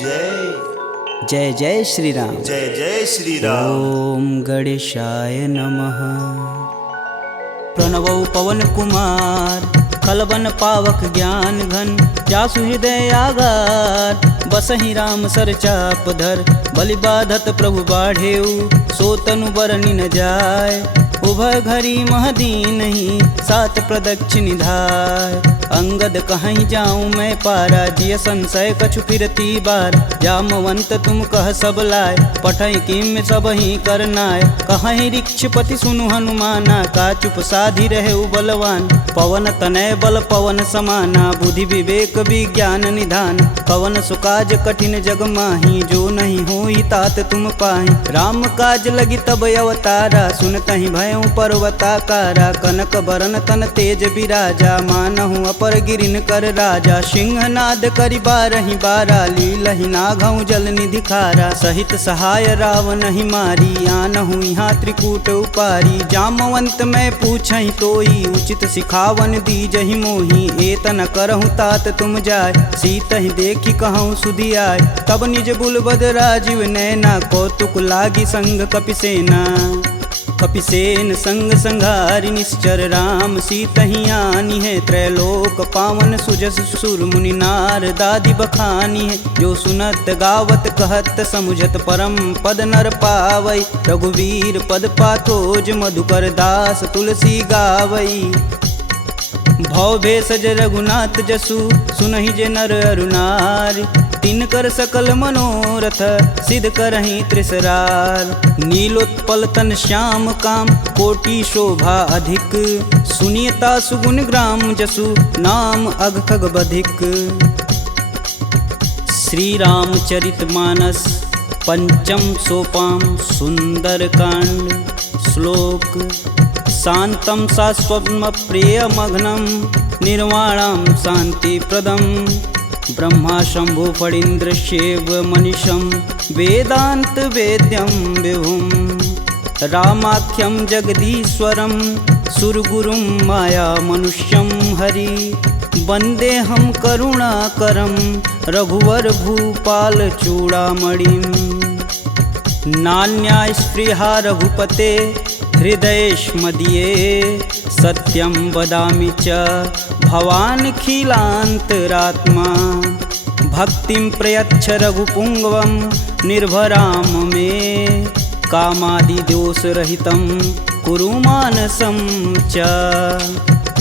जय जय जय श्री राम। जय जय श्री राम। ओम गणेशाय नमः। प्रणवौ पवन कुमार खलबन पावक ज्ञान घन, जासु हृदय आगार बसहि राम सर चाप धर। बलि बाधत प्रभु बाढ़ेऊ, सो तनु बरनि न जाय। उभय घरी महदीन ही, सात प्रदक्षिण धाय। अंगद कहीं जाऊं मैं पारा, जिय संशय कछु फिरती बार। जामवंत तुम कह सब लाय, पठई किम सब ही करनाय। कहीं ऋक्षपति सुनु हनुमाना, का चुप साधि रहे बलवान। पवन तनय बल पवन समाना, बुद्धि विवेक विज्ञान निधान। पवन सुकाज कठिन जग माही, जो नहीं होई तात तुम पाही। राम काज लगी तब अवतारा, सुनतहि भयउ पर्वताकारा। कनक बरन तन तेज बिराजा, मानहु अपर गिरिन कर राजा। सिंहनाद करि बारहि बारा, लीलहि नाघउ जल निधि खारा। सहित सहाय रावण ही मारी, आनहु यहाँ त्रिकूट उपारी। जामवंत मैं पूछहि तोई, उचित सिखावन दीजहि मोही। एतन करहु तात तुम जाय, सीतहि देखि कहूँ सुधियाय। तब निज बुलबद राजीव नैना, कौतुक लागी संग कपिसेना। कपिसेन संग संघारि निश्चर, राम सीतहि आनी है। त्रैलोक पावन सुजस सुर मुनि नार, दादि बखानी है। जो सुनत गावत कहत समुझत, परम पद नर पावई। रघुवीर पद पाथोज, मधुकर दास तुलसी गावई। भव भेषज रघुनाथ जसु, सुनहि जे नर अरु नारी। तिनकर सकल मनोरथ, सिद्ध करहि त्रिसरार। नीलोत्पल तन श्याम काम, कोटि शोभा अधिक। सुनियता सुगुण ग्राम जसु, नाम अघ खग बधिक। श्री रामचरित मानस पंचम सोपान, सुंदर कांड। श्लोक शांतं शाश्वतं प्रियमघ्नं, निर्वाणं शांतिप्रदं। ब्रह्मा शंभु फणीन्द्रशैव मनीषं, वेदांत वेद्यं विभुं। रामाख्यं जगदीश्वरं, सुरगुरुं माया मनुष्यं हरि। वन्देऽहं करुणाकरं, रघुवर भूपाल चूड़ामणिं। नान्या स्पृहा रघुपते, हृदयेष्मदीये। सत्यं वदामि च भवानखिलान्तरात्मा। भक्तिं प्रयच्छ रघुपुङ्गवं, निर्भराम मे। कामादिदोषरहितं कुरु मानसं च।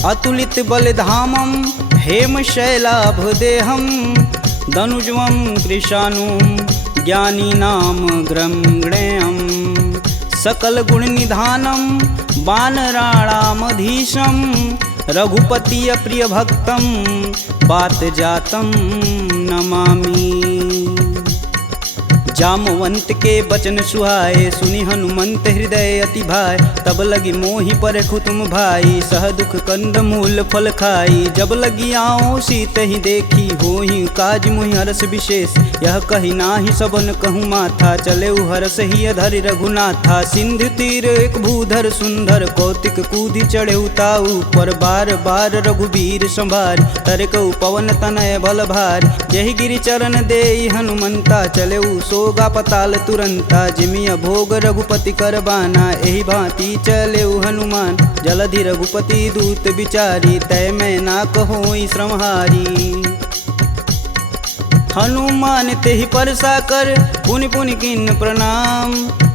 अतुलित बलधामं, हेमशैलाभदेहं। दनुजं कृशानुं, ज्ञानीनां ग्रम्गणेयम्। सकल गुण निधानं, वानराणामधीशं। रघुपति प्रिय भक्तं, बात जातं नमामि। जामवंत के बचन सुहाए, सुनि हनुमंत हृदय अति भाय। तब लगी मोहि परखु तुम भाई, सह दुख कंद मूल फल खाई। जब लगी आओ सीतहि देखी, होहि काज मुहि हरस विशेष। यह कही नाही सबन कहूँ माथा, चले हरस ही अधरि रघुनाथा। सिंधु तीर एक भूधर सुंदर, कौतिक कूदि चढ़े ताऊ पर। बार बार रघुबीर संभार, तरकऊ पवन तनय बल भार। यही गिरि चरण देई हनुमंता, चले सोगा पताल तुरंता। जिमिय भोग रघुपति कर बाना, एहि भांति चले हनुमान। जलधि रघुपति दूत बिचारी, तय मैं ना कहोई श्रमहारी। हनुमान तेहि परसा कर, पुनि पुनि किन्न प्रणाम।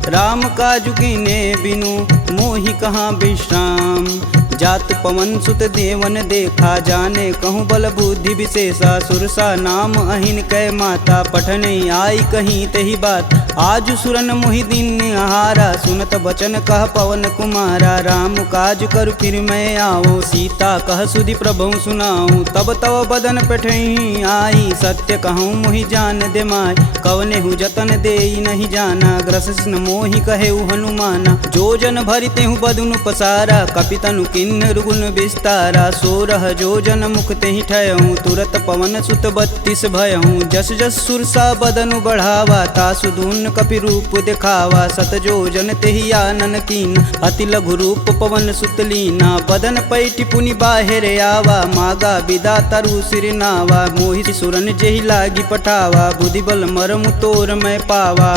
राम काजु कीन्हे बिनु, मोहि कहाँ विश्राम। जात पवन सुत देवन देखा, जाने कहूँ बल बुद्धि विशेषा। सुरसा नाम अहिन कै माता, पठने आई कहीं तही बात। आज सुरन मोहि दिन आहारा, सुनत बचन कह पवन कुमारा। राम काज कर फिर मैं आओ, सीता कह सुधि प्रभु सुनाऊं। तब तव बदन पठही आई, सत्य कहूँ मोहि जान दे माय। कवने हु जतन देई नहीं जाना, ग्रसिन मोहि कहेउ हनुमाना। जो जन भरिते हूँ बदनु पसारा, कपितनु किन्नर गुण विस्तारा। 16 जोजन मुख तेहि ठयहूँ, तुरत पवन सुत 32 भयहूँ। जस जस सुरसा बदनु बढ़ावा, तासु दून हनुमन कपि रूप दिखावा, सत जो जन तेहि आनन कीन, अति लघु रूप पवन सुत लीना, बदन पैठि पुनि बाहिर आवा, मागा बिदा तरु सिर नावा, मोहि सुरन जेहि लागी पठावा, बुद्धि बल मरमु तोर मैं पावा।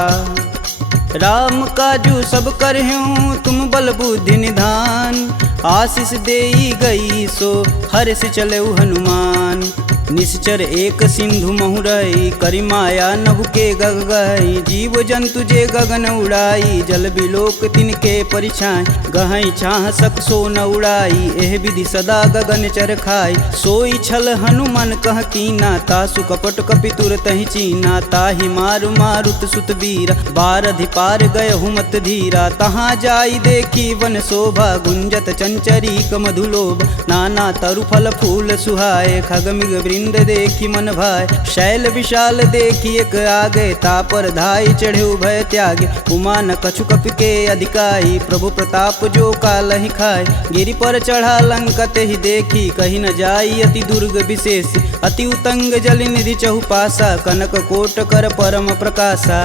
राम काजू सब करहूँ तुम बल बुद्धि निधान, आशीष देई गई सो हर्ष चले हनुमान, निश्चर एक सिंधु महुरई, करि माया नभ के गग गई, जीव जंतु जे गगन उड़ाई, जल बिलोक तिनके परिछाई, गहई छाह सक सो न उड़ाई, एह विधि सदा गगन चर खाई, सोई छल हनुमान कह कीना, तासु कपट कपि तुरत ही चीना, ताहि मारु मारुत सुत वीर, बारधि पार गय हुमत धीरा, तहाँ जाई देखी वन शोभा, गुंजत चंचरी मधुलोभ, नाना तरु फल फूल सुहाए, खगमिग वृंद देखी मन भाय, शैल विशाल देखी एक आगे, तापर धाई चढ़े भय त्यागे, उमा न कछु कपि के अधिकाई, प्रभु प्रताप जो कालहि खाए, गिरि पर चढ़ा लंका तेहि देखी, कहीं न जाई अति दुर्ग विशेष, अति उतंग जल निधि चहुपासा, कनक कोट कर परम प्रकाशा,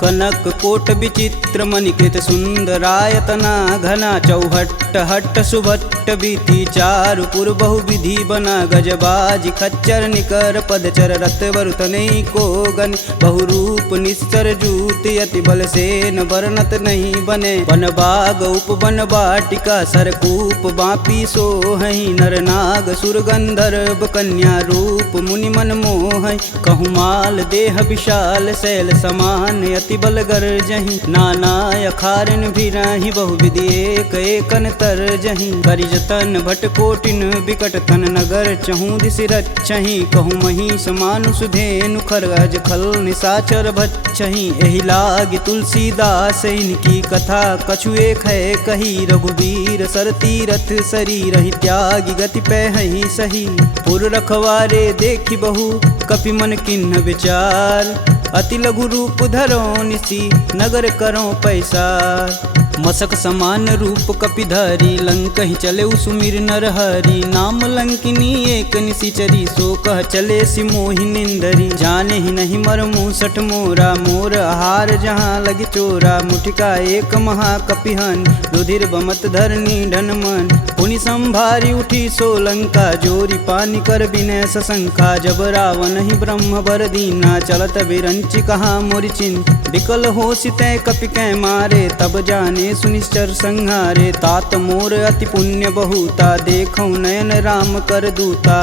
कनक कोट विचित्र मणिकृत सुंदरायतना, घना चौहट्ट हट्ट सुभट्ट बीती, चारु पुर बहु विधि बना, गजबाज खच्चर निकर पदचर, रत वरुतनई को गन, बहुरूप निश्चर जूति, अति बल सेन वर्णत नहीं बने, वन बाग उपवन बाटिका, सरकूप बापी सोहई, नर नाग सुर गंधर्व कन्या, रूप मुनि मन मोहई, कहूँ देह विशाल शैल समान, अति बल गर्जहि, नाना अखारन भिराहि, बहुविधि एक एकन तरजहि, करि जतन भट कोटिन विकट तन, नगर चहूँ दिस रचहि, कहूँ महिष मानुष धेनु, खरगज खल निशाचर भच्छहि, एहि लागी तुलसीदास इनकी कथा, कछु एक है कही, रघुवीर सर तीरथ शरीर, त्यागी गति पैहि सही, पुर रखवारे देखी बहु कपि मन किन्ह विचार, अति लघु रूप धरो निसी नगर करो पैसार, मसक समान रूप कपिधरी, लंक ही चले सुमिर नर हरि, नाम लंकिनी एक निशिचरी, सो कह चले सि मोहि निंदरी, जाने ही नहीं मर मूसठ मोरा, मोर आहार जहाँ लगी चोरा, मुठिका एक महाकपिहन, रुधिर बमत धरनी ढन मन, पुनि संभारी उठी सो लंका, जोरी पानी कर बिनय सशंका, जब रावण ही ब्रह्म बर दीना, चलत बिरंचि कहा मोरि चिन्ह, विकल हो सितै कपि कै मारे, तब जाने सुनिश्चर संहारे, तात मोर अति पुण्य बहुता, देखौ नयन राम कर दूता,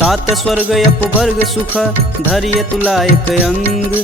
तात स्वर्ग अपवर्ग सुख, धरिय तुलायक अंग,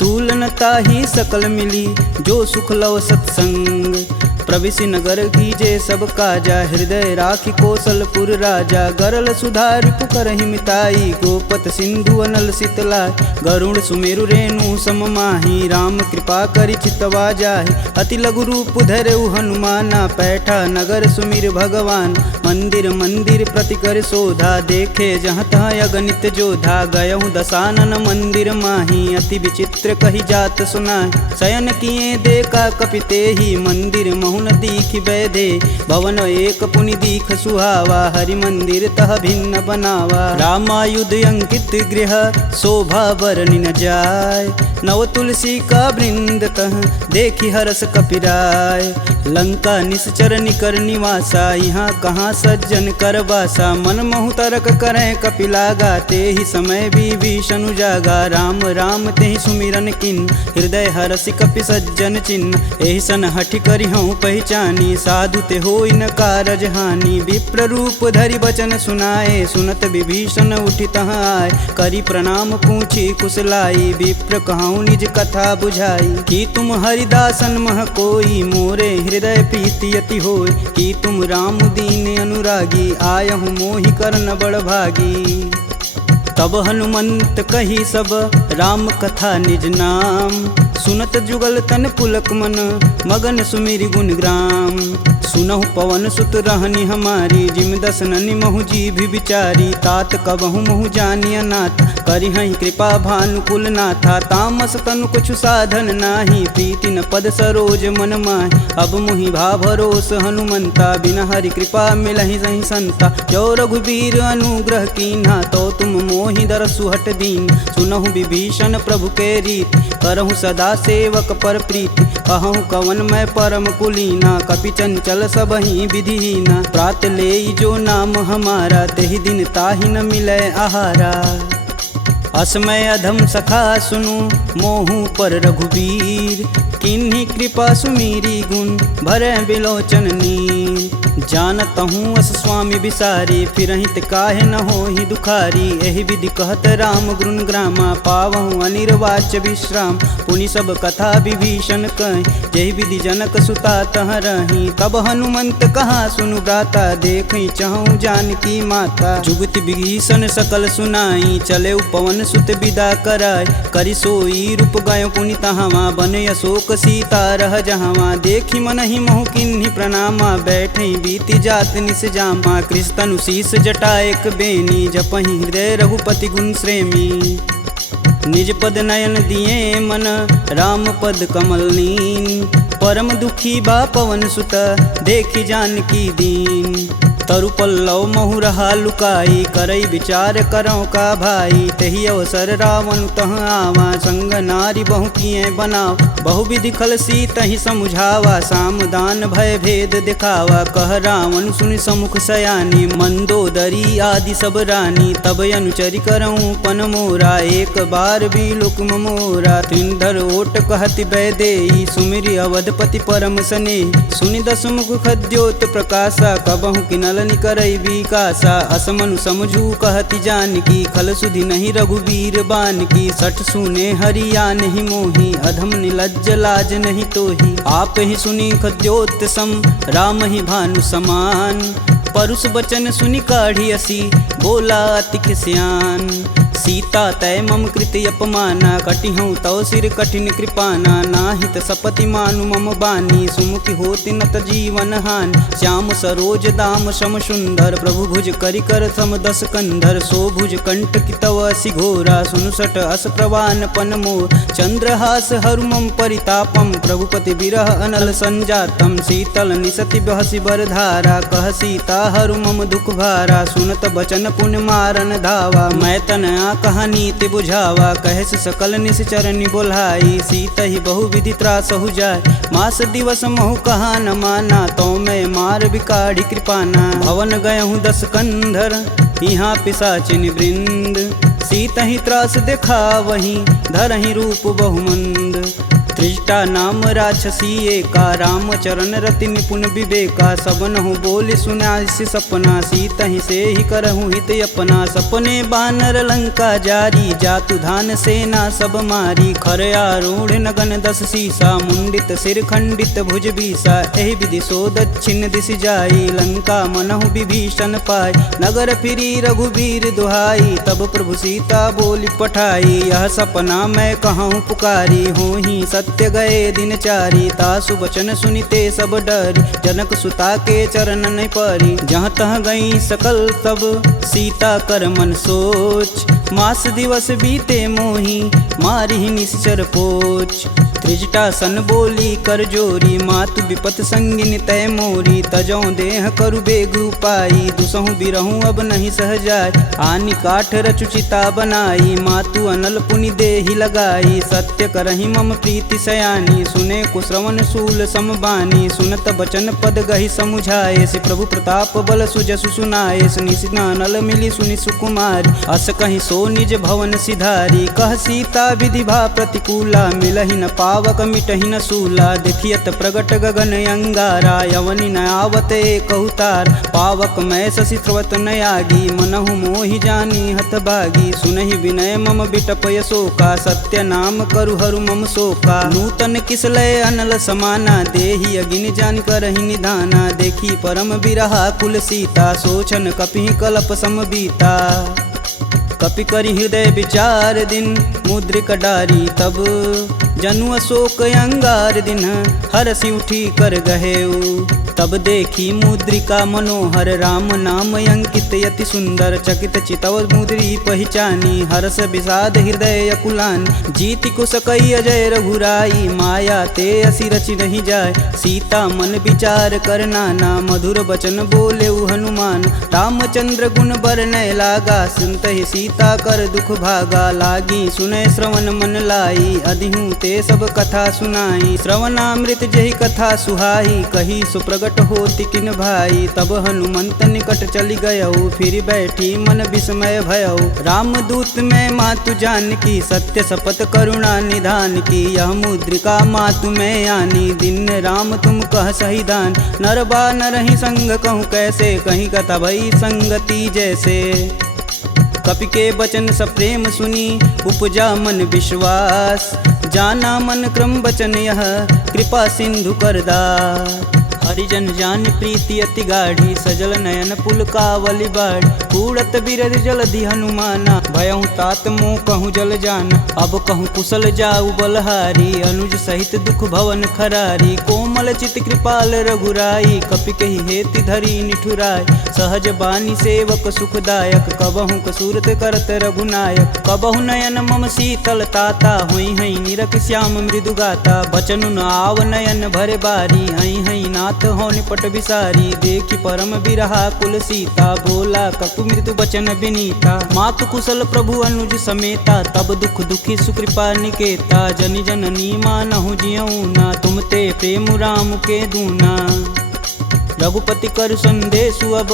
तूलन ताहि सकल मिली, जो सुख लव सत्संग, प्रविशि नगर कीजे सब काजा, हृदय राखि कौशलपुर राजा, गरल सुधार पुकरहि मिताई, गोपत सिंधु अनल शीतलाय, गरुड़ सुमेरु रेणु सम माही, राम कृपा करि चितवा जाहि, अति लघु रूप धरऊ हनुमाना, पैठा नगर सुमिर भगवान, मंदिर मंदिर प्रति कर शोधा, देखे जहाँ तहाँ अगणित जोधा, गयहु दसानन मंदिर माही, अति विचित्र कही जात सुनाय, शयन किए देखा कपि तेहि, मंदिर महु न दीख बैधे, भवन एक पुनि दीख सुहावा, हरि मंदिर तह भिन्न बनावा, रामायुध अंकित गृह शोभा बरनि न जाय, नव तुलसी का वृंद तह देखी हरस कपिराय, लंका निश्चर निकर निवासा, यहाँ कहाँ सज्जन कर बासा, मन महु तरक करें कपिलागा, ते ही समय विभीषण जागा, राम राम ते ही सुमिरन किन, हृदय हरसि कपि सज्जन चिन्ह, एहि सन हठि करि हूँ पहचानी, साधु ते होई न कारज हानि, विप्र रूप धरि बचन सुनाए, सुनत विभीषण उठि तहाँ आए, करि प्रणाम पूछी कुशलाई, विप्र कहूँ निज कथा बुझाई, कि तुम हरिदासन मह कोई, मोरे हृदय प्रीति अति होय, कि तुम राम दीन अनुरागी, आयहु मोहि करन बड़ भागी, तब हनुमंत कही सब राम कथा निज नाम, सुनत जुगल तन पुलक मन, मगन सुमिरि गुण ग्राम, सुनहु पवन सुत रहनी हमारी, जिम दसननि महु जी भी विचारी। तात कबहु महु जानिय नाथ, करिहहि कृपा भानुकुल नाथा। तामस तनु कुछु साधन नाही, प्रीति न पद सरोज मन माहि। अब मुहि भा भरोस हनुमंता, बिना हरि कृपा मिलहि सही संता। जो रघुबीर अनुग्रह कीन्हा, तो तुम मोहि दरसु हट दीन। सुनहु विभीषण प्रभु के रीति, करहु सदा सेवक पर प्रीति। कहूँ कवन मैं परम कुलीना, कपि चंचल सबहि विधिहीना। प्रात लेई जो नाम हमारा, तेहि दिन ताहि न मिलै आहारा। असमय अधम सखा सुनु, मोहु पर रघुबीर। किन्हीं कृपा सुमीरी गुण, भरै बिलोचन नीर। जानत हूँ अस स्वामी बिसारी, फिरहित काहे न होहि दुखारी। एहि विधि कहत राम गुण ग्रामा, पावहु अनिर्वाच्य विश्राम। पुनि सब कथा विभीषण कहि, जेहि विधि जनक सुता तह रही। तब हनुमंत कहा सुनु भ्राता, देखहि चहु जानकी माता। जुगति विभीषण सकल सुनाई, चले पवन सुत विदा कराय। करि सोई रूप गयो पुनि तहावा, बन अशोक सीता रह जहावा। देखि मनहि महु किन्हीं प्रणामा, बैठे बीति जात निस जामा। कृष्ण शीस जटा एक बेनी, जपहि हृदय रघुपति गुण श्रेमी। निज पद नयन दिए मन, राम पद कमल नीन। परम दुखी बा पवन सुत, देखि जानकी दीन। तरु पल्लव महु रहा लुकाई, करई विचार करौ का भाई। तही अवसर रावण तह आवा, संग नारी बहु किए बनाव। बहु विधि खल सीतहि समुझावा, साम दान भय भेद दिखावा। कह रावण सुनि समुख सयानी, मंदोदरी आदि सब रानी। तब अनुचरि करऊँ पन मोरा, एक बार भी लुक मोरा। त्रिंधर ओट कहति बैदेई, सुमिरि अवधपति परम स्नेही। सुनि दसमुख खद्योत प्रकाशा, कबहु किनल करई विकासा। असमनु समझू कहति जानकी, खल सुधि नहीं रघुबीर बान की। सठ सुने हरिया नहीं मोही, अधम निलज्ज लाज नहीं तोही। आप ही सुनी खद्योत सम, राम ही भानु समान। परुष बचन सुनि काढ़ी असी, बोला अति खिसियान। सीता तय मम कृति अपमाना, कटिहूँ तव सिर कठिन कृपाना। नाहित सपति मानु मम बानी, सुमुखि होति नत जीवन हानि। श्याम सरोज दाम सम सुंदर, प्रभु भुज करि कर सम दस कंधर। सो भुज कंठ की तव असि घोरा, सुनुसट अस प्रवान पन मोर। चंद्रहास हरु मम परितापम, प्रभुपति बिरह अनल संजातम। शीतल निसति बहसि बर धारा, कह सीता हरु मम दुख भारा। सुनत बचन पुन मारन धावा, मैं तन कहानी ते बुझावा। कहस सकल निश्चरनि बोलाई, सीत ही बहु विधि त्रासहु जाय। मास दिवस महु कहा न माना, तो मैं मार बिकाढ़ी कृपाना। भवन गयहूँ दस कंधर, यहाँ पिशाचिन वृंद। सीत ही त्रास देखा वहीं, धरहि रूप बहुमंद। त्रिजटा नाम राक्षसी एका, राम चरण रति निपुण विवेका। सबनहु बोल सुनासि सपना, सीत ही से ही करहु हित अपना। सपने बानर लंका जारी, जातु धान सेना सब मारी। खर आरूढ़ नगन दस सीसा, मुंडित सिर खंडित भुज बीसा। एहि विधि सो दक्षिण दिश जाई, लंका मनहु विभीषण पाय। नगर फिरी रघुबीर दुहाई, तब प्रभु सीता बोली पठाई। यह सपना मैं कहूँ पुकारी, हूँ ही सत्य गए दिन चारी। तासु बचन सुनिते सब डरी, जनक सुता के चरण नहीं परी। जहाँ तह गई सकल तब सीता कर मन सोच। मास दिवस बीते मोही, मारी निश्चर पोच। त्रिजटा सन बोली कर जोरी, मातु विपत संगिन तय मोरी। तजौ देह करु बेग उपाई, दुसहु बिरहूँ अब नहीं सह जाय। आनि काठ रचुचिता बनाई, मातु अनल पुनि देहि लगाई। सत्य करहि मम प्रीति सयानी, सुने कुश्रवण शूल समबानी। सुनत बचन पद गहि समुझाए, से प्रभु प्रताप बल सुजसु सुनाए। निशिना नल मिली सुनि सुकुमारी, अस कहि सो निज भवन सिधारी। कह सीता विधि भा प्रतिकूला, मिलहि न पावक मिटहि न सूला। देखियत प्रगट गगन अंगारा, यवनि न आवत एक अवतार। पावक मैं शशि स्रवत न आगी, मनहु मोहि जानी हत भागी। सुनहि विनय मम बिटपय शोका, सत्य नाम करु हरु मम शोका। नूतन किसलय अनल समाना, देहि अगिन जान करहि निधाना। देखी परम बिरहा कुल सीता, सोचन कपि कलप सम बीता। कपि करि हृदय विचार दिन, मुद्रिक डारी तब। जनु अशोक अंगार दिन, हरसि उठी कर गहेऊ। तब देखी मुद्रिका मनोहर राम नाम अंकित यति सुंदर चकित चितव मुद्री पहचानी हर्ष विषाद हृदय अकुलान जीति को सकई अजय रघुराई माया ते असी रचि नहीं जाय सीता मन विचार कर नाना मधुर बचन बोले हनुमान रामचंद्र गुण बरनय लागा सुनत ही सीता कर दुख भागा लागी सुनय श्रवण मन लाई अधिहूँ ते सब कथा सुनाई श्रवणामृत जही कथा सुहाई कही सुप्रगट होति किन भाई तब हनुमंत निकट चली गयऊ फिर बैठी मन विस्मय भयऊ रामदूत में मातु जानकी सत्य शपथ करुणा निधान की यह मुद्रिका मातु में आनी दिन राम तुम कह सही दान नरबा नरहि संग कहूँ कैसे कहीं कथा भई संगति जैसे कपि के बचन सप्रेम सुनी उपजा मन विश्वास जाना मन क्रम बचन यह कृपा सिंधु करदा हरिजन जान प्रीति अति गाढ़ी सजल नयन पुल कावली बाढ़ उड़त बिरद जलधि हनुमाना भयहु तात मोह कहूँ जल जान अब कहूँ कुशल जाऊ बलहारी अनुज सहित दुख भवन खरारी कोमल चित कृपाल रघुराई कपि कही हेति धरी निठुराय सहज बानी सेवक सुखदायक कबहु कसूरत करत रघुनायक कबहु नयन मम शीतल ताता हुई हई निरख श्याम मृदु गाता बचनु न आव नयन भरे बारी हई हई नाथ हो निपट विसारी देखी परम बिरहा कुल सीता बोला कपु मृदु बचन विनीता मातु कुशल प्रभु अनुज समेता तब दुख दुखी सुकृपा निकेता जनि जननी मानहु जियऊ ना तुम ते प्रेम राम के दूना रघुपति कर संदेशु अब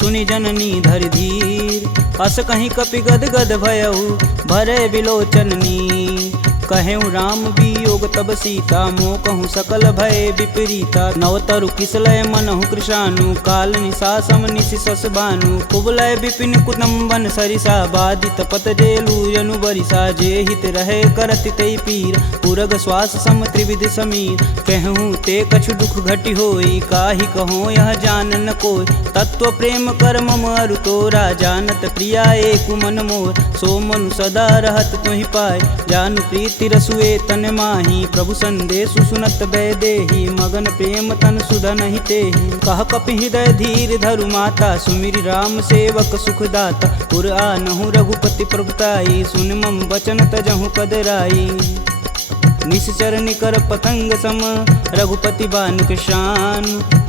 सुनि जननी धरि धीर अस कहीं कपि गद गद भयऊ भरे बिलोचननी कहेऊ राम वियोग तब सीता मोह कहूँ सकल भय विपरीता नवतरु किसलय मनहु कृशानु काल निशा सम निशि सस बानु कुबलय विपिन कुटुम्बन सरिसा बाधित पत जेलु जनु बरिसा जे हित रहे करति तै पीर पुरग श्वास सम त्रिविध समीर कहूँ ते कछु दुख घटि होई काहि कहो यह जान न कोय तत्व प्रेम कर मम अरु तोरा जानत प्रिया एक मन मोर सो मनु सदा रहत तुहि पाय जानु प्रीति रसुए तन माही प्रभु संदेशु सुनत बैदेही मगन प्रेम तन सुधन ही तेहि कह कपि हृदय धीर धरु माता सुमिरि राम सेवक सुखदाता पुर आनहु रघुपति प्रभुताई सुन मम बचन तजहु कदराई निश्चर निकर पतंग सम रघुपति बानिक शान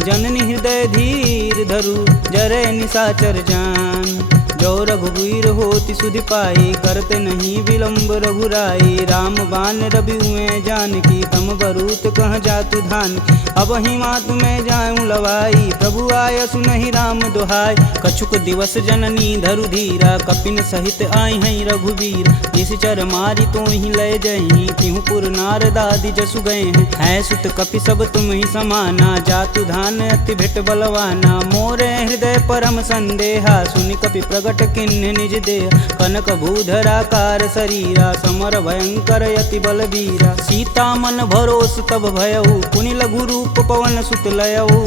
जननी हृदय धीर धरु जरे निशाचर जान जो रघुवीर होति सुधि पाई करते नहीं विलम्ब रघुराई राम बान रवि हुए जानकी तम बरूत कह जातु धान अब ही मातु में जाऊं लवाई प्रभु आय सुनहि राम दुहाई कछुक दिवस जननी धरु धीरा कपिन सहित आई हैं रघुवीर निश्चर मारी तो ही लय जही तिहु पुर नारदादि जसु गए हैं है सुत कपि सब तुम ही समाना जातु धान अति भेट बलवाना मोरे हृदय परम संदेहा सुनि कपि प्रगट किन्ह निज देह कनक भूधराकार शरीरा समर भयंकर यति बलबीरा सीता मन भरोस तब भयऊ पुनि लघु रूप पवन सुत लयऊ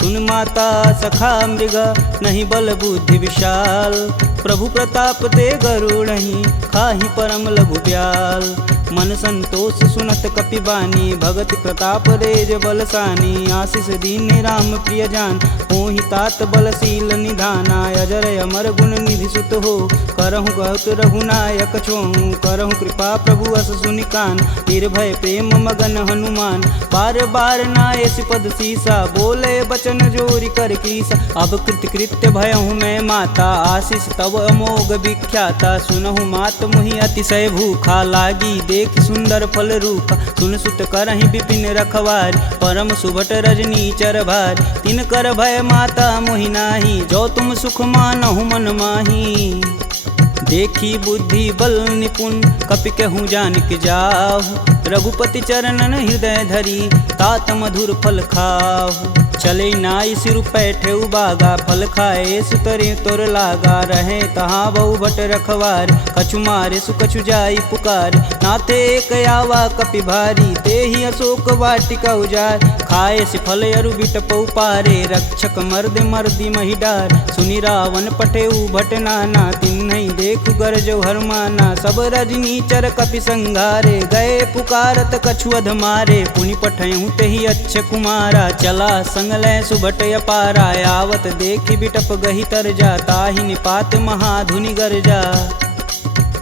सुन माता सखा मृग नहीं बल बुद्धि विशाल प्रभु प्रताप ते गरुड़हि खाहि परम लघु ब्याल मन संतोष सुनत कपि बानी भगति प्रताप रेज बलसानी आशीष दीन राम प्रिय जान होहि तात बलशील निधाना अजर अमर गुण निधि सुत हो करहु कहत रघुनायक छोहु करहु कृपा प्रभु अस सुनिकान निर्भय प्रेम मगन हनुमान बार बार नायस पद सीसा बोले बचन जोरी कर कीसा अब कृत्य भयहु मैं माता आशीष तब अमोघ विख्याता सुनहु मात मुहि अतिशय भूखा लागी देख सुंदर फल रूप सुन सुत करहि विपिन रखवार परम सुभट रजनी चर भार तिन कर भय माता मोहि नाही जो तुम सुख मानहु मन माही देखी बुद्धि बल निपुण कपि कहूँ जानक जाहु रघुपति चरणन हृदय धरी तात मधुर फल खाहु चले नाई सिर पैठे बागा, फल खाए सुतरे तोर लागा। रहे तहाँ बहु भट रखवार, कछु मारे सु कछु जाई पुकार। नाथे एक आवा कपि भारी, ते ही अशोक वाटिका उजार। खाए से फल अरु बिटपौ पारे, रक्षक मर्द मर्दी महिडार। सुनि रावण पठेऊ भट नाना, तिन्हि देखु गरजौ हरमाना। सब रजनीचर कपि संघारे, गए पुकारत कछु अध मारे। पुनि पठयहु तेहि अच्छ कुमारा, चला संग लै सुभट अपारा। आवत देखि बिटप गहि तरजा, ताहि निपात महाधुनि गरजा।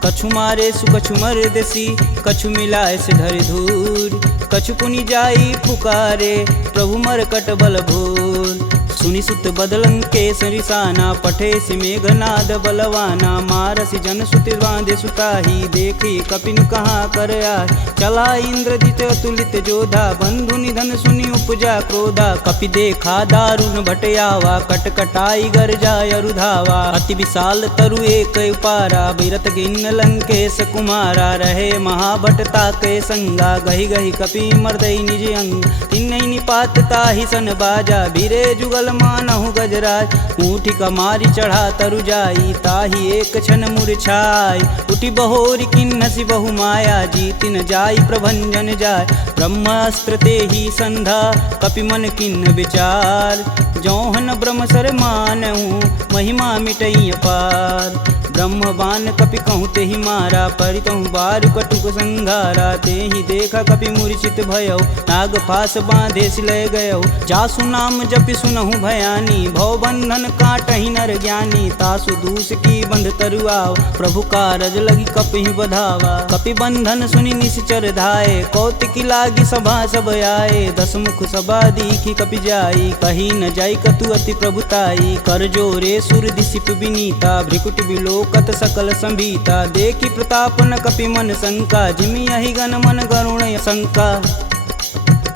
कछु मारे सु कछु मर्दसी, कछु मिलाए से धरि धूर। कछु पुनि जाई पुकारे, प्रभु मरकट बल भूर। सुनि सुत बदलंकेश रिसाना, पठे सि मेघनाद बलवाना। मारसि जन सुति बांधे सुताही, देखी कपिन कहाँ कर आय। चला इंद्रजित अतुलित जोधा, बंधु निधन सुनि उपजा क्रोधा। कपि देखा दारुण भट आवा, कटकटाई गरजा अरुधावा। अति विशाल तरु एक उपारा, बिरत गिन्न लंकेश कुमारा। रहे महाभट ताके संगा, गहि गहि कपि मर्दई निज अंग। तिन्हि निपात ताहि सन बाजा, भीरे जुगल मानहु गजराज। ऊँठी कमारी चढ़ा तरु जाई, ताहि एक क्षण मूर्छाई। उठि बहोरी किन्नसी बहु माया, जीति न जाई प्रभंजन जाय। ब्रह्मास्त्र तेहि संधा, कपि मन किन्न विचार। जौहन ब्रह्म सर मानहु, महिमा मिटई अपार। ब्रह्म बान कपि कहूँ तेहि मारा, परितहु बारु कटुक संघारा। तेहि देखा कपि मूर्छित भयउ, नाग पास बांधे सिलय गयउ। जासु नाम जपि सुनहु भयानी, भव बंधन काटहि नर ज्ञानी। तासु दूस की बंध तरुआव, प्रभु कारज लगी कपि बधावा। कपि बंधन सुनि निश्चर धाये, कौतिकी लागी सभा सब आए। दस मुख सभा दीखी कपि जाई, कही न जाई कतु अति प्रभुताई। कर जोरे सुर दिसिप विनीता, भ्रिकुट बिलोकत सकल संभीता। देखी प्रताप न कपि मन शंका, जिमि यही गण मन गरुण शंका।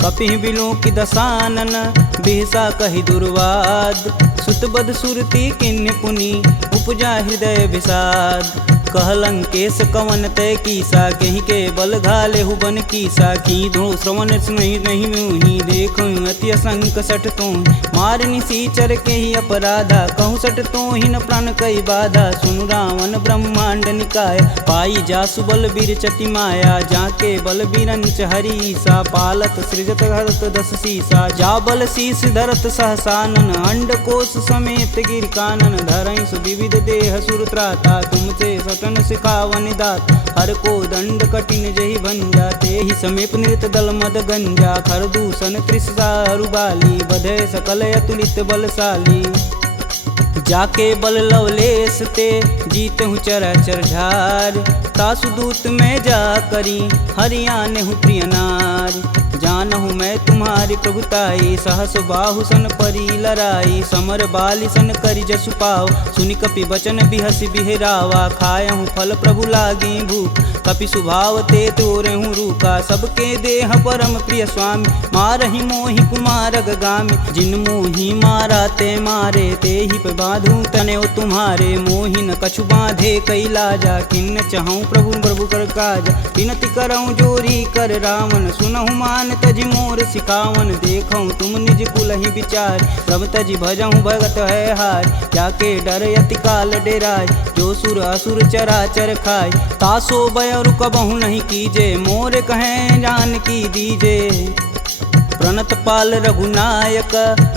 कपि बिलो की दसानन, बिहसा कहि दुर्वाद। सुतबद सुरती किन्य पुनि, उपजा हृदय विषाद। कहलंकेश कवन तय कीसा, कहीं के बल घाले हुबन कीसा। की धो श्रवण नहीं नहीं मुहि, देखो अति असंक सठ तो। मार निसीचर के ही अपराधा, कहूँ सठ तो ही न प्राण कई बाधा। सुनु रावण ब्रह्मांड निकाय, पाई जासु बल बीर चति माया। जाके बल बीरंच हरीसा, पालत सृजत हरत दस सीसा। जा बल शीस धरत सहसानन, अंड कोश समेत गिर कानन। धरई सुविविध देह सुर त्राता, तुमसे सटन सिखावन दात। हर को दंड कठिन जहि भंजा, तेहि समीप नृत दल मद गंजा। खरदूषण त्रिषा अरुबाली, बधे सकल अतुलित बलशाली। जाके बल लवलेश ते, जीतहु चराचर झार। तासु दूत में जा करी, हरियाने हूँ प्रिय नार। जानहु मैं तुम्हारी प्रभुताई, सहस बाहु सन परी लराई। समर बाली सन करि जसु पाव, सुनि कपि बचन बिहसि बिहरावा। खायहु फल प्रभु लागी भूख, कपि सुभाव ते तोरहु रूखा। सबके देह परम प्रिय स्वामी, मारहि मोहि कुमार गामी। जिन मोहि मारा ते मारे, तेहि पे बांधु तने तुम्हारे। मोहि न कछु बांधे कैलाजा, किन्न चहु प्रभु प्रभु कर काज। विनति करऊँ जोरी कर रावण, सुनहु मान तजि मोर सिखावन। देखऊँ तुम निज कुलहि विचार, प्रभ तजि भजहु भगत है हार। जाके डर यति काल डेराय, जो सुर असुर चराचर खाय। तासो भय रुकबहु नहीं कीजे, मोर कहें जान की दीजे। प्रणत पाल रघुनायक,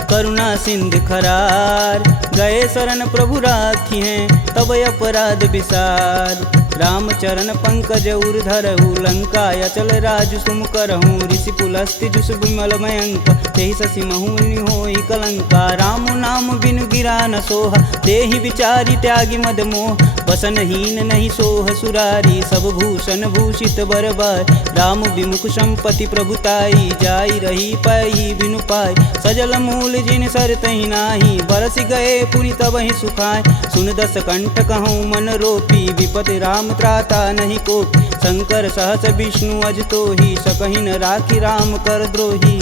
करुणा सिंध खरार। गए शरण प्रभु राखी हैं, तब अपराध विसार। रामचरण पंकज उर धरहु, लंका अचल राजु सुम करहूँ। ऋषि पुलस्ति जुस विमल मयंक, तेहि शशि महुनि होई कलंका। राम नाम बिनु गिरा न सोहा, देहि विचारी त्यागी मद मोह। वसनहीन नहीं सोह सुरारी, सब भूषण भूषित बरबार। राम विमुख संपत्ति प्रभुताई, जाई रही पाई बिनु पाई। सजल मूल जिन सर तहि नाही, बरस गए पुनि तबहि सुखाय। सुन दस कंठ कहूँ मन रोपी, विपति राम त्राता नहीं कोपी। शंकर सहस विष्णु अज तोहि, सकहि न राखी राम कर द्रोही।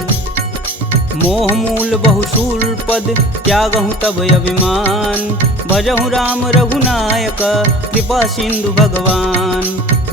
मोह मूल बहुशूल पद, त्यागहु तब अभिमान। भजहु राम रघुनायक, कृपा सिंधु भगवान।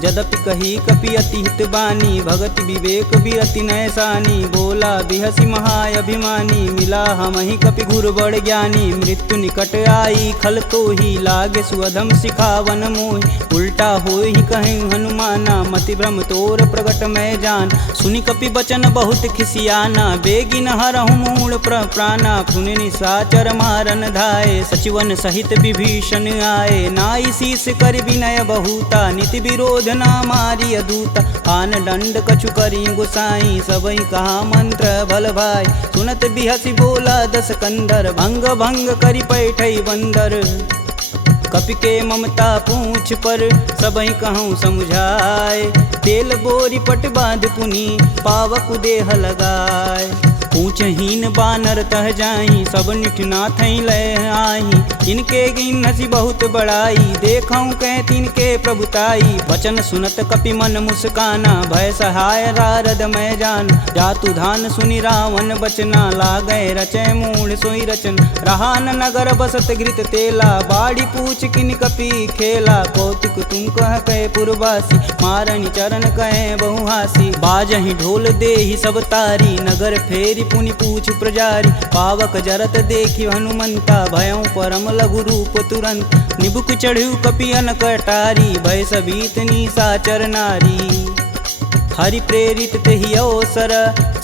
यद्यपि कही कपि अति हित बानी, भगति विवेक बिरति नैसानी। बोला बिहसी महाअभिमानी, मिला हमहि कपि गुर बड़ ज्ञानी। मृत्यु निकट आई खल तो ही, लागे सुअधम सिखावन मोहि। उल्टा होई कहीं हनुमाना, मति भ्रम तोर प्रगट मैं जान। सुनि कपि बचन बहुत खिसियाना, बेगिन हरहु मूल प्राणा। सुनि निशाचर मारन धाये, सचिवन सहित विभीषण आए। नाई शीस कर विनय बहुता, नीति विरोध ना मारी अदूता। आन दंड कछु करी गुसाई, सबई कहा मंत्र भल भाई। सुनत बिहसी बोला दस कंदर, भंग भंग करि पैठई बंदर। कपि के ममता पूछ पर, सबई कहूँ समझाए। तेल बोरी पट बांध पुनी, पावक देह लगाए। पूछहीन बानर तह जाही, सब निठना थई लय आही। इनके गिन हसी बहुत बड़ाई, देखऊँ कह तिनके प्रभुताई। वचन सुनत कपि मन मुस्काना, भय सहाय रारद मैं जान। जातु धान सुनि रावण बचना, लागय रचय मूढ़ सोई रचन। रहान नगर बसत घृत तेला, बाड़ी पूछ किन कपि खेला। कौतुक तुम कह कहे पुरवासी, मारणी चरण कहे बहुहासी। बाजहि ढोल देहि सब तारी, नगर फेरी पुनि पूछ प्रजारी। पावक जरत देखि हनुमंता, भयउ परम लघु रूप तुरंत। निबुक चढ़ू कपियन कटारी, भय सबीत निशाचर नारी। हरि प्रेरित तेहि अवसर,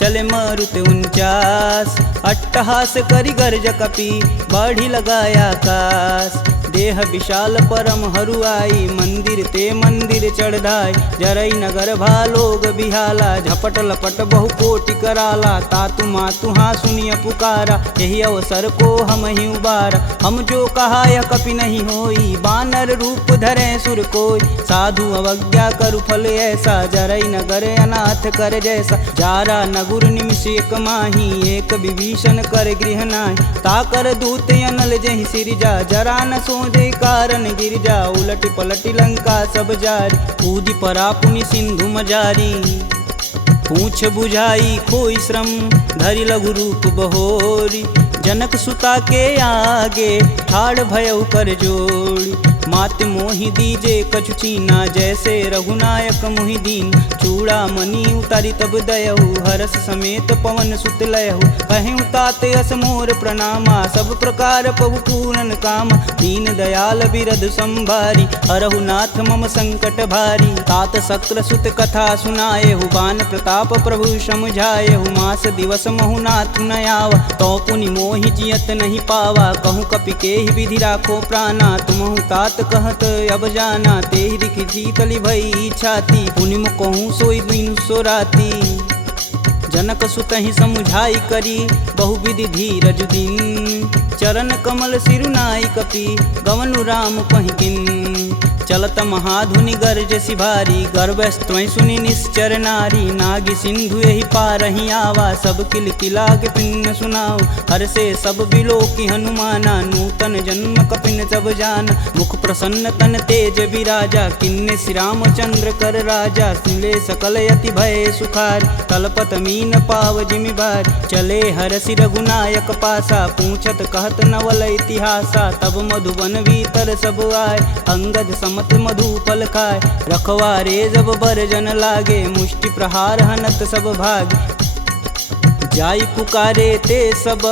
चले मारुत 49। अट्टहास करि गर्ज कपि, बाढ़ी लगाया आकाश। देह विशाल परम हरुआई, मंदिर ते मंदिर चढ़ाई। जरई नगर भालोग बिहाला, झपट लपट बहु कोटि कराला। तातु मातु हाँ सुनिय पुकारा, यही अवसर को हम ही उबारा। हम जो कहा यह कपि नहीं होई, बानर रूप धरे सुर कोई। साधु अवज्ञा करु फल ऐसा, जरई नगर अनाथ कर जैसा। जारा नगुर निमिष एक माही, एक विभीषण कर गृह नाहि। ताकर दूत अनल जहि सिरजा, जरा न सोजे कारण गिरजा। उलटि पलटि लंका सब जारी, कूदि परा पुनि सिंधु मजारी। पूछ बुझाई खोई श्रम, धरि लघु रूप बहोरी। जनक सुता के आगे, ठाड़ भयउ कर जोड़ी। मात मोहि दीजे कछु चीना, जैसे रघुनायक मोहि दीन। चूड़ा मणि उतारी तब दयहु, हरस समेत पवन सुत लयहु। कहें तात यस मोर प्रणामा, सब प्रकार प्रभु पूरन काम। दीन दयाल बिरध संभारी, हरहु नाथ मम संकट भारी। तात शक्र सुत कथा सुनाएहु, बान प्रताप प्रभु समझाएहु। मास दिवस महु नाथ न आवा, तो पुनि मोहि जियत नहीं पावा। कहूँ कपि के ही विधि राखो प्राणा, तुमहु तात कहत अब जाना। तेहि दिखि शीतली भई छाती, पुनि कहूँ सोई दिन सो राती। जनक सुतहि समुझाई करी, बहुविधि धीरज दिन। चरण कमल सिरुनाई कपि, गवनु राम पहिकिन। चलत महाधुनि गर्ज सिभारी, गर्भस्त्वं सुनि निश्चर नारी। नागी सिंधु यही पारहि आवा, सब किल किलाग पिन्न सुनाओ। हर से सब बिलोकि हनुमाना, नूतन जन्म कपिन सब जान। मुख प्रसन्न तन तेज विराजा, किन्ने श्री रामचंद्र कर राजा। सिले सकल यति भय सुखार, तलपत मीन पाव जिमि भार। चले हरसि रघुनायक पासा, पूछत कहत नवल इतिहासा। तब मधुबन भीतर सब आए, अंगद मत मधुपल खाए। रखवारे जब बरजन लागे, मुष्टि प्रहार हनत सब भाग। जाई पुकारे ते सब,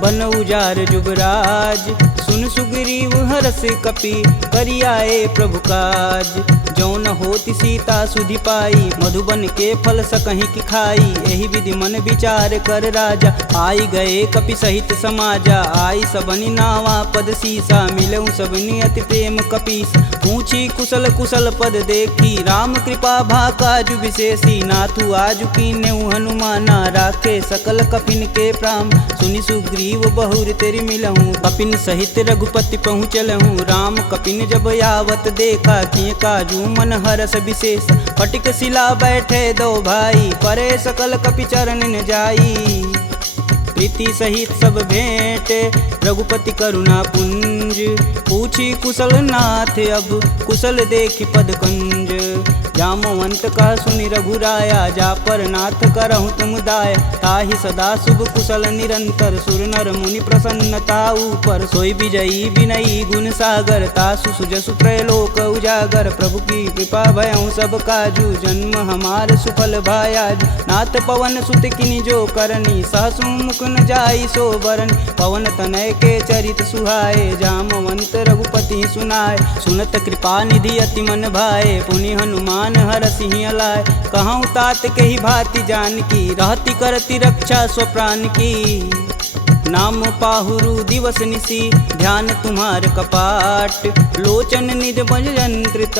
बन उजार जुबराज। सुन सुग्रीव हरस कपि, करियाए प्रभु काज। जौन होति सीता सुधि पाई, मधुबन के फल सकहि की खाई। एहि विधि मन विचार कर राजा, आई गए कपि सहित समाजा। आई सबनि नावा पद सीसा, मिलऊँ सबनि अति प्रेम कपीस। पूछी कुशल कुशल पद देखी, राम कृपा भाकाजु विशेषी। नाथु आजु कीन्हु हनुमाना, राखे सकल कपिन के प्राम। सुनि सुग्रीव बहुर तेरि मिलहूँ, कपिन सहित रघुपति पहुँचलहूँ। राम कपिन जब यावत देखा, किए काजू मन हरस विशेष। फटिक शिला बैठे दो भाई, परे सकल कपि चरण न जाई। प्रीति सहित सब भेंट, रघुपति करुणा पुंज। पूछी कुशल नाथ अब, कुशल देखि पद कंज। जामवंत कह सुनि रघुराया, जा पर नाथ करहु तुम दाया। ताहि सदा शुभ कुशल निरंतर, सुर नर मुनि प्रसन्नता ऊपर। सोई विजयी विनयी गुण सागर, तासु सुजसु त्रैलोक उजागर। प्रभु की कृपा भयउ सब काजू, जन्म हमार सुफल भायाज। नाथ पवन सुत किनि जो करनी, सहसु मुख न जाई सो बरन। पवन तनय के चरित सुहाए, जामवंत रघुपति सुनाए। सुनत कृपा निधि अति मन भाए, पुनि हनुमान हर सिंह लाय। कहूँ तात के ही भांति जानकी, रहती करती रक्षा स्वप्राण की। नाम पाहुरु दिवस निसी, ध्यान तुम्हार कपाट। लोचन निज बज यंत्रित,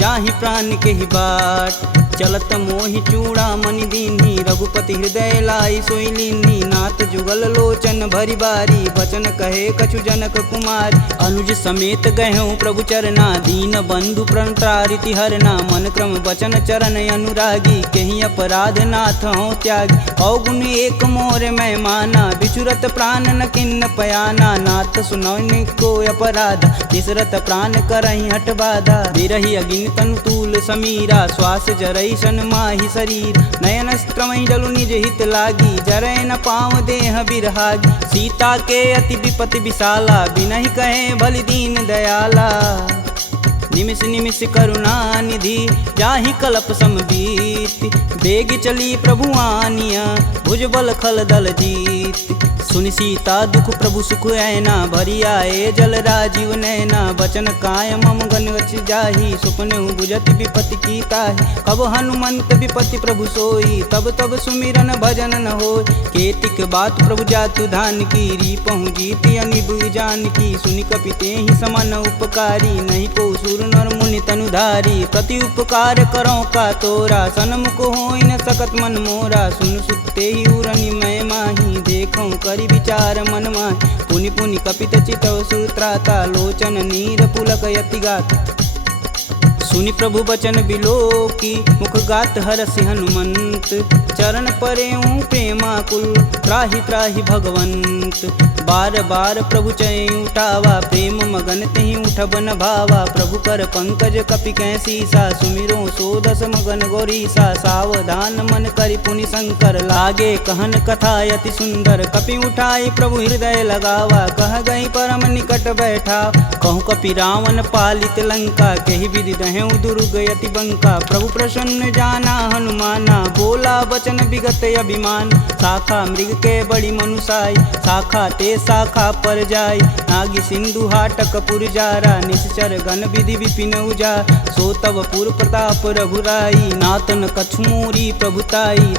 जाहि प्राण के ही बाट। चलत मोहि चूड़ामणि दीन्ही, रघुपति हृदय लाई सोई लीन्ही। नाथ जुगल लोचन भरी बारी, बचन कहे कछु जनक कुमार। अनुज समेत गहूँ प्रभु चरना, दीन बंधु प्रणतारिति हरना। मन क्रम बचन चरण अनुरागी, कहीं अपराध नाथ हो त्यागी। अवगुण एक मोर मैं माना, बिचुरत प्राण न किन्न पयाना। नाथ सुनौनि को अपराध, तिसरत प्राण करहि हठ बाधा। बिरहि अगिन तनु तूल समीरा, श्वास जरई सन माहि शरीर। नयन स्त्रमहि जलु निज हित लागी, जरै न पाँव देह बिरहागी। सीता के अति विपति विशाला, बिनहि कहे बलि दीन दयाला। निमिष निमिष करुणा निधि, जाहि कल्प समबीत। बेग चली प्रभु आनिया, भुजबल खल दल जीत। सुनि सीता दुख प्रभु सुख ऐना, भरी आए जल राजीव नैना। बचन काय मम गन गच जाहि, सुपने बुझत विपति की ताहि। कब हनुमंत विपति प्रभु सोई, तब तब सुमिरन भजन न होय। केतिक बात प्रभु जातु धान की, रीपहु जीति अनिब जानकी। सुनि कपि तेहि समान उपकारी, नहीं को सुर नर मुनि तनुधारी। प्रति उपकार करो का तोरा, सन्मुख होई न सकत मन मोरा। सुन सुते ही उरनि मैं माही, देखूं करि विचार मन माहि। पुनि पुनि कपित चितव सुत्राता, लोचन नीर पुलक यति गात। सुनि प्रभु बचन बिलोकी, मुख गात हरसि हनुमंत। चरण परेऊँ प्रेमाकुल, त्राहि त्राहि भगवंत। बार बार प्रभु चय उठावा, प्रेम मगन तेहि उठब न भावा। प्रभु कर पंकज कपि कै सीसा, सुमिरो सो दस मगन गौरीसा। सावधान मन करि पुनि शंकर, लागे कहन कथा अति सुंदर। कपि उठाई प्रभु हृदय लगावा, कह गई परम निकट बैठा। कहूँ कपि रावण पालित लंका, केहि विधि दहें दुर्ग यति बंका। प्रभु प्रसन्न जाना हनुमाना, बोला बचन विगत अभिमान। शाखा मृग के बड़ी मनुसाई, शाखा ते शाखा पर जाई। नागी सिंधु हाटक पुर जारा, निश्चर गण विधि विपिन उजा। सो तब पुर प्रताप रघुराई, नातन कछु मोरी प्रभुताई।